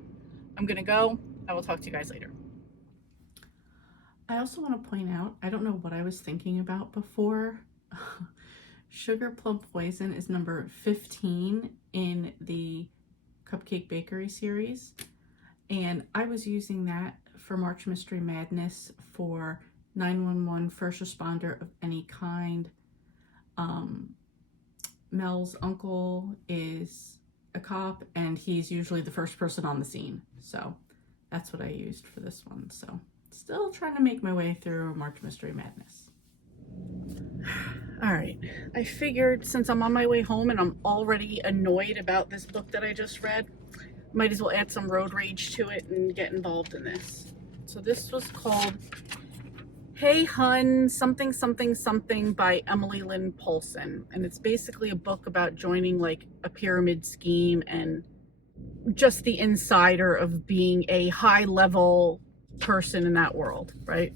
I'm going to go. I will talk to you guys later. I also want to point out, I don't know what I was thinking about before. Sugar Plum Poison is number 15 in the Cupcake Bakery series. And I was using that for March Mystery Madness for 911 first responder of any kind. Mel's uncle is a cop and he's usually the first person on the scene. So that's what I used for this one. So still trying to make my way through March Mystery Madness. All right, I figured since I'm on my way home and I'm already annoyed about this book that I just read, might as well add some road rage to it and get involved in this. So this was called Hey Hun, something, something, something by Lynn Paulson. And it's basically a book about joining like a pyramid scheme and just the insider of being a high level person in that world, right?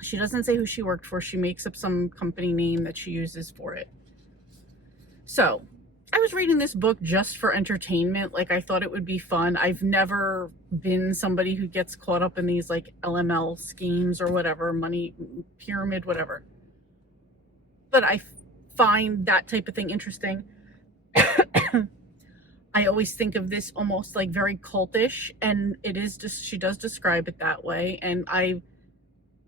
She doesn't say who she worked for. She makes up some company name that she uses for it. So I was reading this book just for entertainment. Like, I thought it would be fun. I've never been somebody who gets caught up in these like LML schemes or whatever, money pyramid, whatever. But I find that type of thing interesting. I always think of this almost like very cultish, and it is just, she does describe it that way. And I'm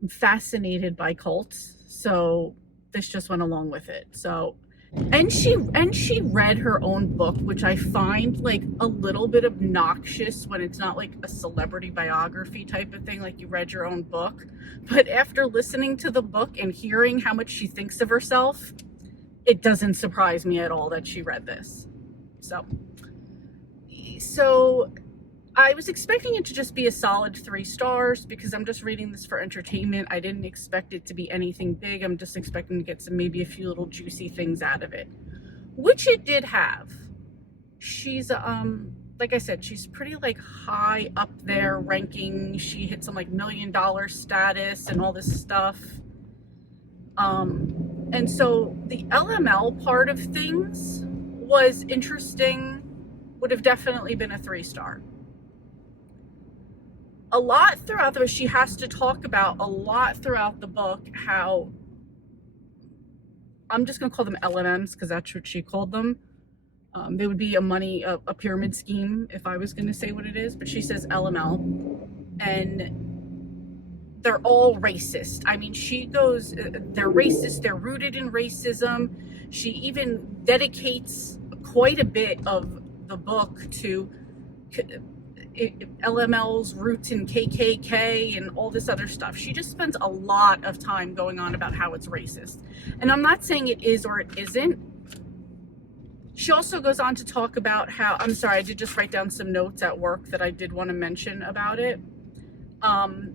fascinated by cults. So this just went along with it. So, and she read her own book, which I find like a little bit obnoxious when it's not like a celebrity biography type of thing, like you read your own book. But after listening to the book and hearing how much she thinks of herself, it doesn't surprise me at all that she read this. So I was expecting it to just be a solid 3 stars because I'm just reading this for entertainment. I didn't expect it to be anything big. I'm just expecting to get maybe a few little juicy things out of it, which it did have. She's, like I said, she's pretty like high up there ranking. She hit some like $1 million status and all this stuff. And so the LML part of things was interesting, would have definitely been a 3-star. A lot throughout the book, she has to talk about a lot throughout the book how, I'm just going to call them LMMs because that's what she called them. They would be a pyramid scheme if I was going to say what it is, but she says LML, and they're all racist. I mean, she goes, they're racist, they're rooted in racism. She even dedicates quite a bit of the book to LML's roots in KKK and all this other stuff. She just spends a lot of time going on about how it's racist. And I'm not saying it is or it isn't. She also goes on to talk about how, I'm sorry, I did just write down some notes at work that I did want to mention about it.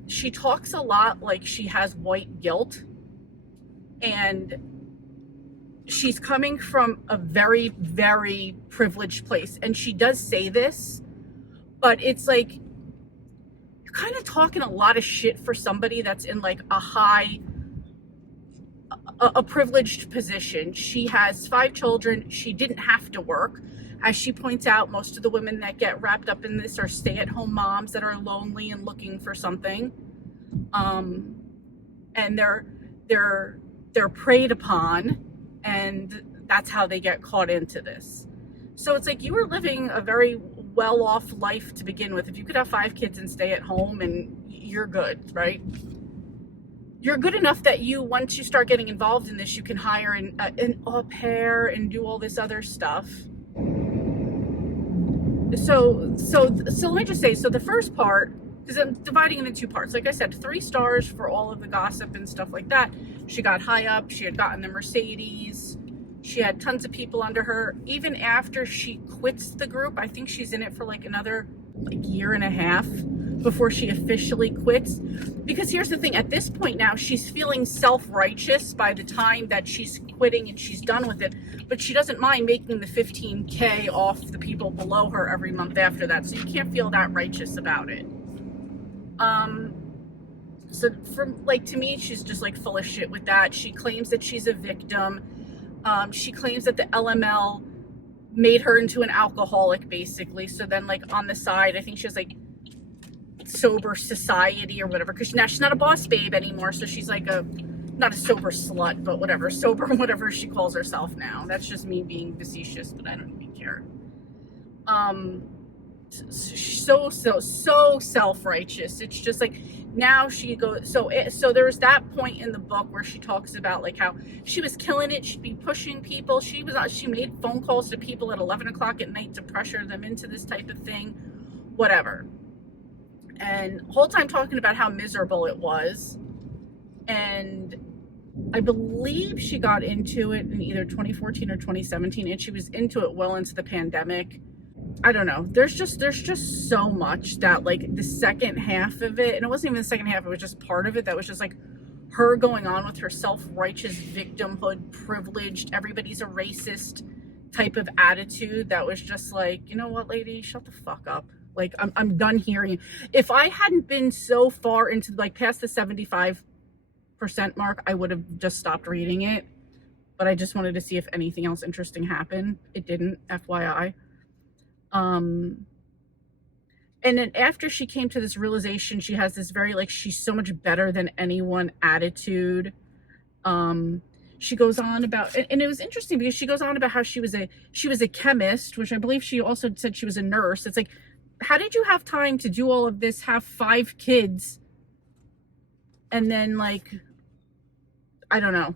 She talks a lot like she has white guilt, and she's coming from a very, very privileged place. And she does say this, but it's like, you're kind of talking a lot of shit for somebody that's in like a privileged position. She has 5 children. She didn't have to work. As she points out, most of the women that get wrapped up in this are stay-at-home moms that are lonely and looking for something. And they're preyed upon, and that's how they get caught into this. So it's like, you were living a very well-off life to begin with. If you could have 5 kids and stay at home, and you're good, right? You're good enough that once you start getting involved in this, you can hire an au pair and do all this other stuff. So let me just say, so the first part, because I'm dividing it into 2 parts. Like I said, 3 stars for all of the gossip and stuff like that. She got high up. She had gotten the Mercedes. She had tons of people under her. Even after she quits the group, I think she's in it for like another year and a half before she officially quits. Because here's the thing, at this point now, she's feeling self-righteous by the time that she's quitting and she's done with it. But she doesn't mind making the $15K off the people below her every month after that. So you can't feel that righteous about it. So to me, she's just like full of shit with that. She claims that she's a victim. She claims that the LML made her into an alcoholic, basically. So then, like, on the side, I think she has like sober society or whatever, because now she's not a boss babe anymore. So she's like not a sober slut, but whatever, sober, whatever she calls herself now. That's just me being facetious, but I don't even care. So self-righteous. It's just like, now she goes, so there's that point in the book where she talks about like how she was killing it. She'd be pushing people. She made phone calls to people at 11 o'clock at night to pressure them into this type of thing, whatever. And whole time talking about how miserable it was. And I believe she got into it in either 2014 or 2017, and she was into it well into the pandemic. I don't know. There's just so much that, like, the second half of it, and it wasn't even the second half, it was just part of it that was just like her going on with her self-righteous victimhood, privileged, everybody's a racist type of attitude that was just like, you know what, lady, shut the fuck up. Like, I'm done hearing you. If I hadn't been so far into, like, past the 75 mark, I would have just stopped reading it. But I just wanted to see if anything else interesting happened. It didn't, FYI. And then after she came to this realization, she has this very, like, she's so much better than anyone attitude. She goes on about, and it was interesting because she goes on about how she was a chemist, which I believe she also said she was a nurse. It's like, how did you have time to do all of this, have 5 kids, and then, like, I don't know.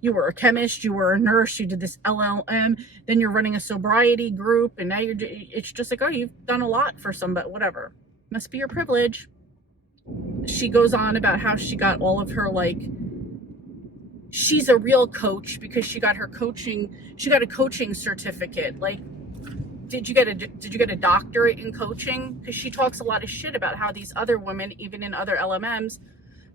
You were a chemist, you were a nurse, you did this LLM, then you're running a sobriety group, and now it's just like, oh, you've done a lot for somebody, whatever. Must be your privilege. She goes on about how she got all of her, like, she's a real coach because she got a coaching certificate. Like, did you get a doctorate in coaching? Because she talks a lot of shit about how these other women, even in other LMMs,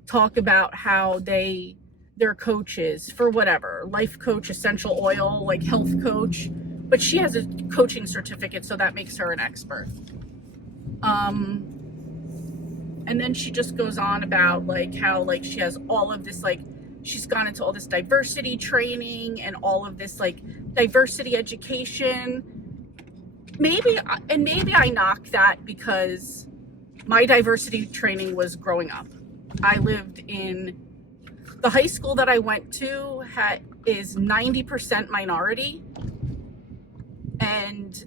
talk about how they're coaches for whatever, life coach, essential oil, like health coach, but she has a coaching certificate, so that makes her an expert. And then she just goes on about, like, how, like, she has all of this, like, she's gone into all this diversity training and all of this, like, diversity education. Maybe I knock that because my diversity training was growing up. I lived in the high school that I went to is 90% minority, and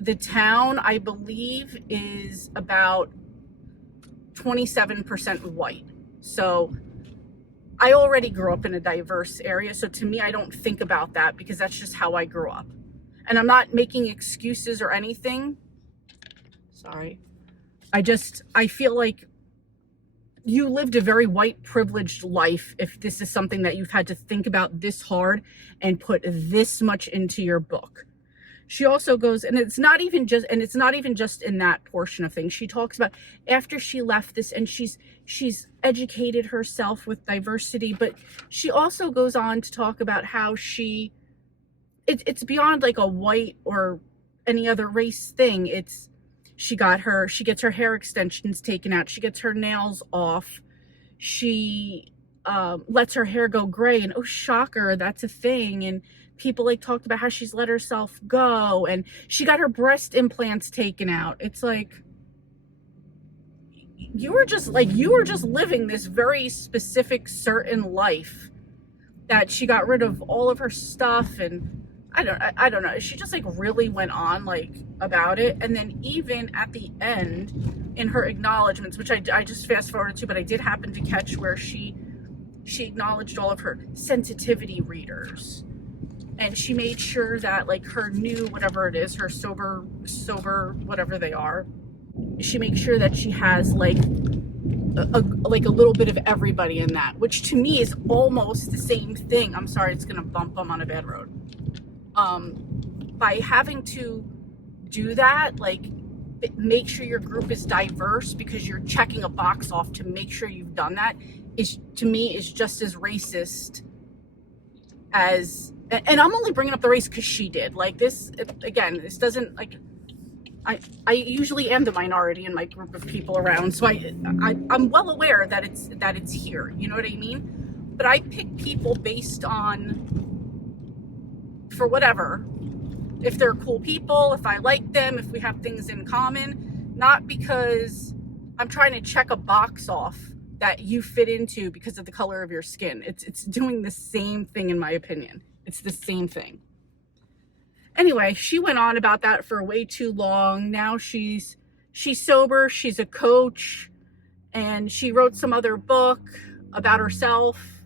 the town, I believe, is about 27% white. So I already grew up in a diverse area. So to me, I don't think about that because that's just how I grew up. And I'm not making excuses or anything. Sorry. I feel like you lived a very white privileged life if this is something that you've had to think about this hard and put this much into your book. She also goes, and it's not even just in that portion of things. She talks about after she left this, and she's educated herself with diversity, but she also goes on to talk about how it's beyond like a white or any other race thing. She gets her hair extensions taken out. She gets her nails off. She lets her hair go gray, and oh, shocker, that's a thing. And people, like, talked about how she's let herself go, and she got her breast implants taken out. It's like, you were just living this very specific, certain life that she got rid of all of her stuff. And I don't know. She just, like, really went on, like, about it. And then even at the end, in her acknowledgments, which I just fast forwarded to, but I did happen to catch where she acknowledged all of her sensitivity readers. And she made sure that, like, her new, whatever it is, her sober, whatever they are, she makes sure that she has, like, a little bit of everybody in that, which to me is almost the same thing. I'm sorry, it's going to bump them on a bad road. By having to do that, like, make sure your group is diverse because you're checking a box off to make sure you've done that, is, to me, is just as racist as, and I'm only bringing up the race because she did. Like, this, again, this doesn't, like, I usually am the minority in my group of people around, so I'm well aware that it's here, you know what I mean? But I pick people based on, for whatever, if they're cool people, if I like them, if we have things in common, not because I'm trying to check a box off that you fit into because of the color of your skin. It's doing the same thing, in my opinion. It's the same thing. Anyway, she went on about that for way too long. Now she's sober, she's a coach, and she wrote some other book about herself.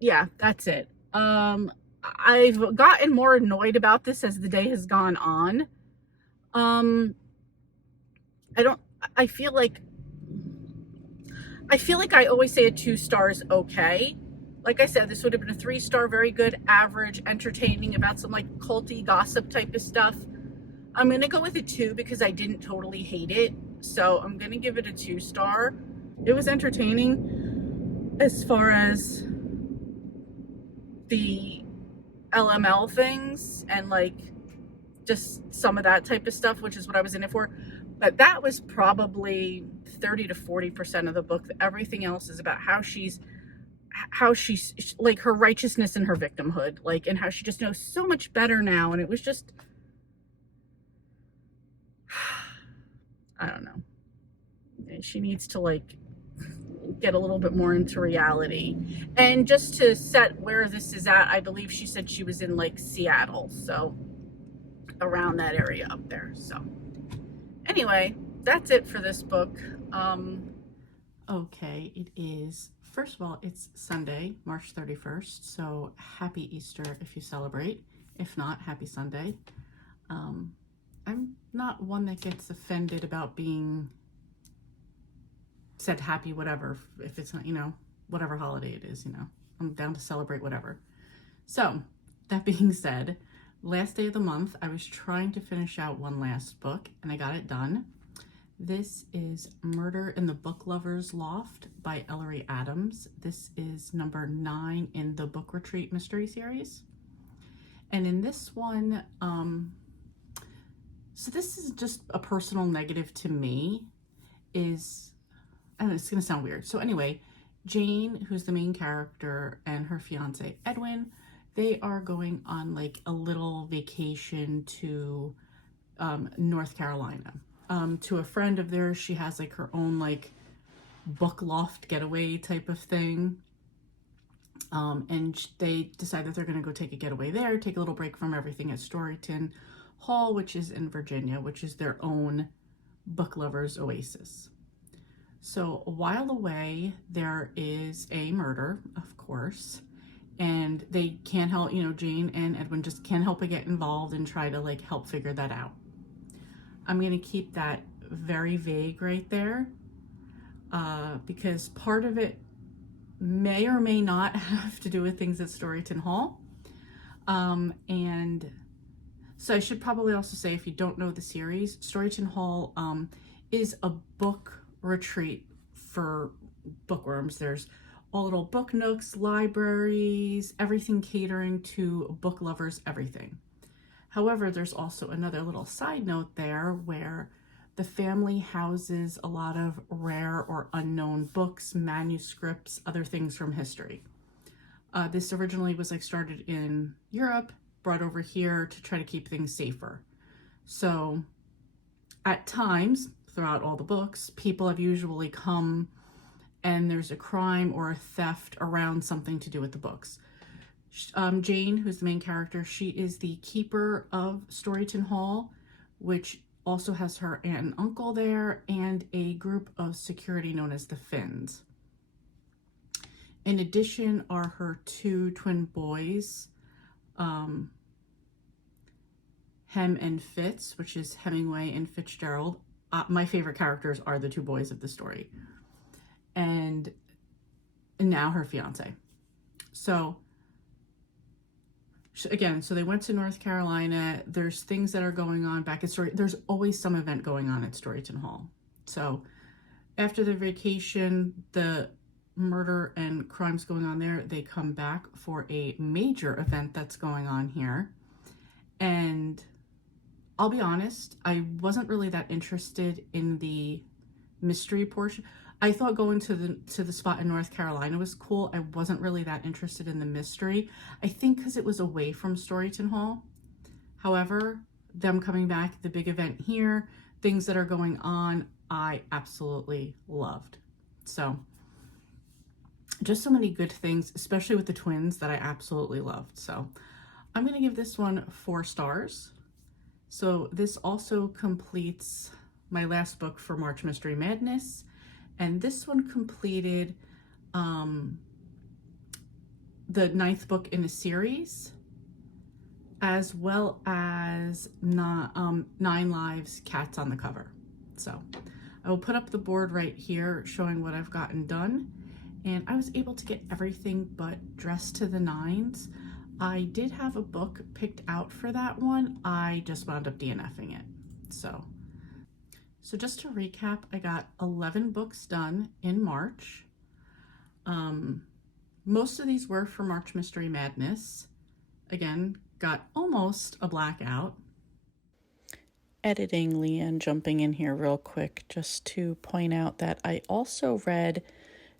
Yeah, that's it. I've gotten more annoyed about this as the day has gone on. I feel like I always say a 2 stars okay. Like I said, this would have been a 3-star, very good, average, entertaining, about some, like, culty gossip type of stuff. I'm going to go with a 2 because I didn't totally hate it. So I'm going to give it a 2-star. It was entertaining as far as the LML things and, like, just some of that type of stuff, which is what I was in it for. But that was probably 30 to 40% of the book. Everything else is about how she's like her righteousness and her victimhood, like, and how she just knows so much better now. And it was just, I don't know. She needs to like get a little bit more into reality. And just to set where this is at, I believe she said she was in like Seattle, so around that area up there. So anyway, that's it for this book. Okay, it is, first of all, it's Sunday, March 31st, so happy Easter if you celebrate. If not, happy Sunday. I'm not one that gets offended about being said happy whatever, if it's not, you know, whatever holiday it is, you know. I'm down to celebrate whatever. So, that being said, last day of the month, I was trying to finish out one last book, and I got it done. This is Murder in the Book Lovers Loft by Ellery Adams. This is number 9 in the Book Retreat mystery series. And in this one, so this is just a personal negative to me, is, I don't know, it's gonna sound weird. So anyway, Jane, who's the main character, and her fiance Edwin, they are going on like a little vacation to North Carolina. To a friend of theirs. She has like her own like book loft getaway type of thing. And they decide that they're going to go take a getaway there, take a little break from everything at Storyton Hall, which is in Virginia, which is their own book lovers oasis. So while away, there is a murder, of course, and they can't help, you know, Jane and Edwin just can't help but get involved and try to like help figure that out. I'm going to keep that very vague right there, because part of it may or may not have to do with things at Storyton Hall. And so I should probably also say, if you don't know the series, Storyton Hall is a book retreat for bookworms. There's all little book nooks, libraries, everything catering to book lovers, everything. However, there's also another little side note there where the family houses a lot of rare or unknown books, manuscripts, other things from history. This originally was like started in Europe, brought over here to try to keep things safer. So at times, throughout all the books, people have usually come and there's a crime or a theft around something to do with the books. Jane, who's the main character, she is the keeper of Storyton Hall, which also has her aunt and uncle there, and a group of security known as the Finns. In addition are her 2 twin boys, Hem and Fitz, which is Hemingway and Fitzgerald. My favorite characters are the 2 boys of the story. And now her fiance. So again, so they went to North Carolina. There's things that are going on back at there's always some event going on at Storyton Hall. So after the vacation, the murder and crimes going on there, they come back for a major event that's going on here. And I'll be honest, I wasn't really that interested in the mystery portion. I thought going to the spot in North Carolina was cool. I wasn't really that interested in the mystery. I think because it was away from Storyton Hall. However, them coming back, the big event here, things that are going on, I absolutely loved. So just so many good things, especially with the twins, that I absolutely loved. So I'm going to give this one 4 stars. So this also completes my last book for March Mystery Madness. And this one completed the 9th book in the series, as well as 9 Lives, Cats on the Cover. So I will put up the board right here showing what I've gotten done. And I was able to get everything but Dress to the Nines. I did have a book picked out for that one. I just wound up DNFing it. So just to recap, I got 11 books done in March. Most of these were for March Mystery Madness. Again, got almost a blackout. Editing Leanne jumping in here real quick just to point out that I also read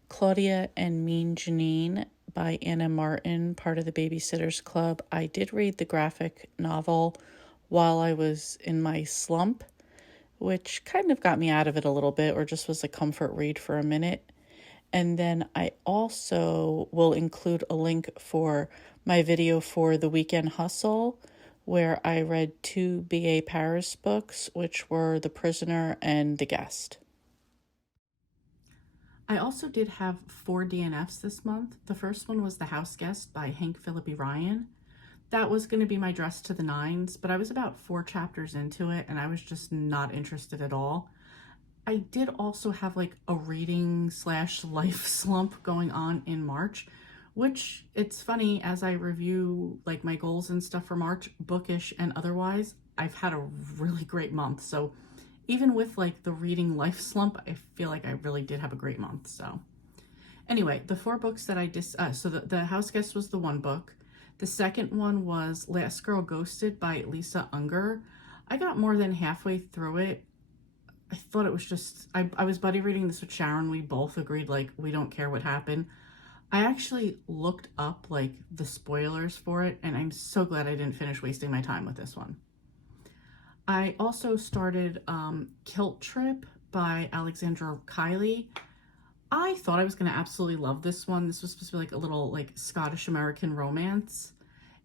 Claudia and Mean Janine by Anna Martin, part of the Babysitters Club. I did read the graphic novel while I was in my slump, which kind of got me out of it a little bit, or just was a comfort read for a minute. And then I also will include a link for my video for the Weekend Hustle, where I read 2 B.A. Paris books, which were The Prisoner and The Guest. I also did have 4 DNFs this month. The first one was The House Guest by Hank Phillippe Ryan. That was going to be my dress to the nines, but I was about 4 chapters into it and I was just not interested at all. I did also have like a reading / life slump going on in March, which it's funny as I review like my goals and stuff for March, bookish and otherwise, I've had a really great month. So even with like the reading life slump, I feel like I really did have a great month. So anyway, the 4 books that I so the House Guest was the one book. The second one was Last Girl Ghosted by Lisa Unger. I got more than halfway through it. I thought it was just, I was buddy reading this with Sharon. We both agreed, like, we don't care what happened. I actually looked up, like, the spoilers for it, and I'm so glad I didn't finish wasting my time with this one. I also started Kilt Trip by Alexandra Kiley. I thought I was going to absolutely love this one. This was supposed to be like a little, like, Scottish-American romance.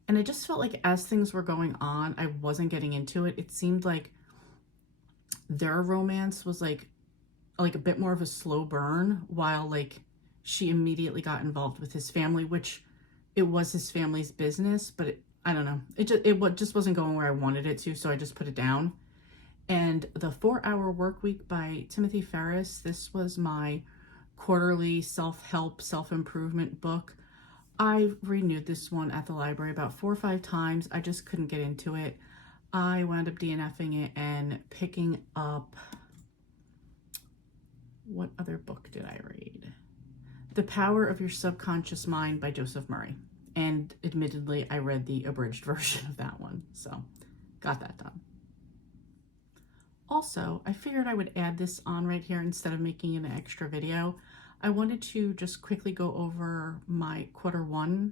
And I just felt like as things were going on, I wasn't getting into it. It seemed like their romance was like a bit more of a slow burn, while like she immediately got involved with his family, which it was his family's business, but I don't know, it just wasn't going where I wanted it to, so I just put it down. And the 4-Hour Workweek by Timothy Ferriss, this was my quarterly self-help, self-improvement book. I renewed this one at the library about 4 or 5 times. I just couldn't get into it. I wound up DNFing it and picking up, what other book did I read? The Power of Your Subconscious Mind by Joseph Murray. And admittedly, I read the abridged version of that one, so got that done. Also, I figured I would add this on right here instead of making an extra video. I wanted to just quickly go over my Q1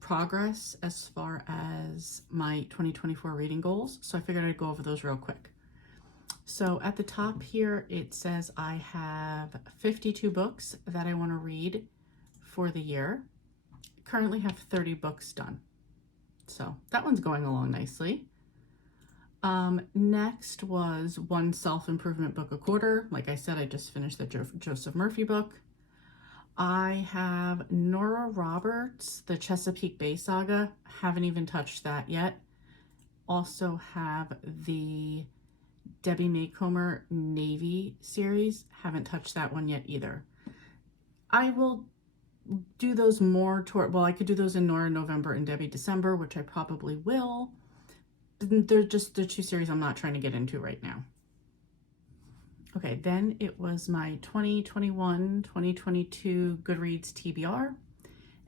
progress as far as my 2024 reading goals. So I figured I'd go over those real quick. So at the top here, it says I have 52 books that I want to read for the year. Currently have 30 books done. So that one's going along nicely. Next was 1 self-improvement book a quarter. Like I said, I just finished the Joseph Murphy book. I have Nora Roberts, the Chesapeake Bay Saga. Haven't even touched that yet. Also have the Debbie Maycomer Navy series. Haven't touched that one yet either. I will do those more toward, well, I could do those in Nora November and Debbie December, which I probably will. They're just the 2 series I'm not trying to get into right now. Okay, then it was my 2021-2022 Goodreads TBR.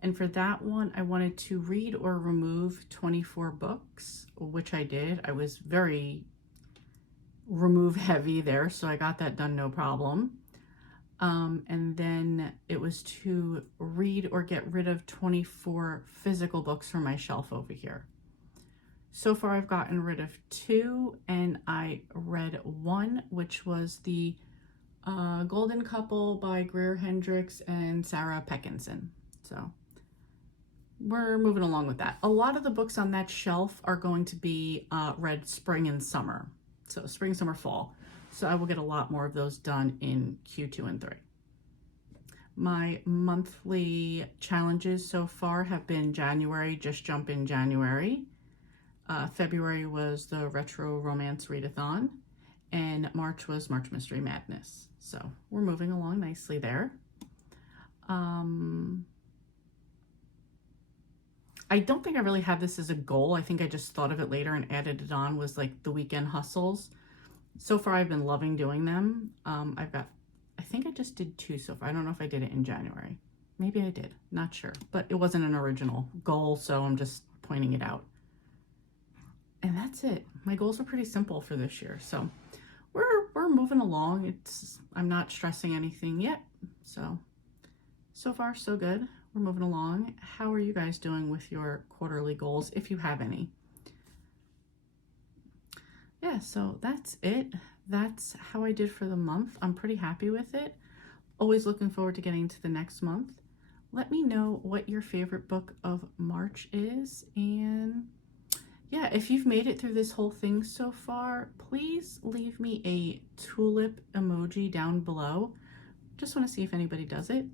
And for that one, I wanted to read or remove 24 books, which I did. I was very remove heavy there, so I got that done no problem. And then it was to read or get rid of 24 physical books from my shelf over here. So far, I've gotten rid of 2, and I read 1, which was the Golden Couple by Greer Hendricks and Sarah Peckinson. So we're moving along with that. A lot of the books on that shelf are going to be read spring and summer. So spring, summer, fall. So I will get a lot more of those done in Q2 and 3. My monthly challenges so far have been January, just jump in January. February was the Retro Romance Readathon, and March was March Mystery Madness. So we're moving along nicely there. I don't think I really had this as a goal. I think I just thought of it later and added it on, was like the weekend hustles. So far, I've been loving doing them. I think I just did 2 so far. I don't know if I did it in January. Maybe I did, not sure, but it wasn't an original goal, so I'm just pointing it out. And that's it. My goals are pretty simple for this year. So we're moving along. I'm not stressing anything yet. So far so good. We're moving along. How are you guys doing with your quarterly goals, if you have any? Yeah, so that's it. That's how I did for the month. I'm pretty happy with it. Always looking forward to getting to the next month. Let me know what your favorite book of March is. And yeah, if you've made it through this whole thing so far, please leave me a tulip emoji down below. Just want to see if anybody does it.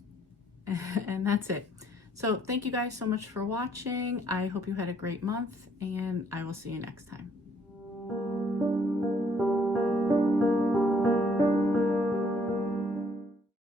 And that's it. So thank you guys so much for watching. I hope you had a great month, and I will see you next time.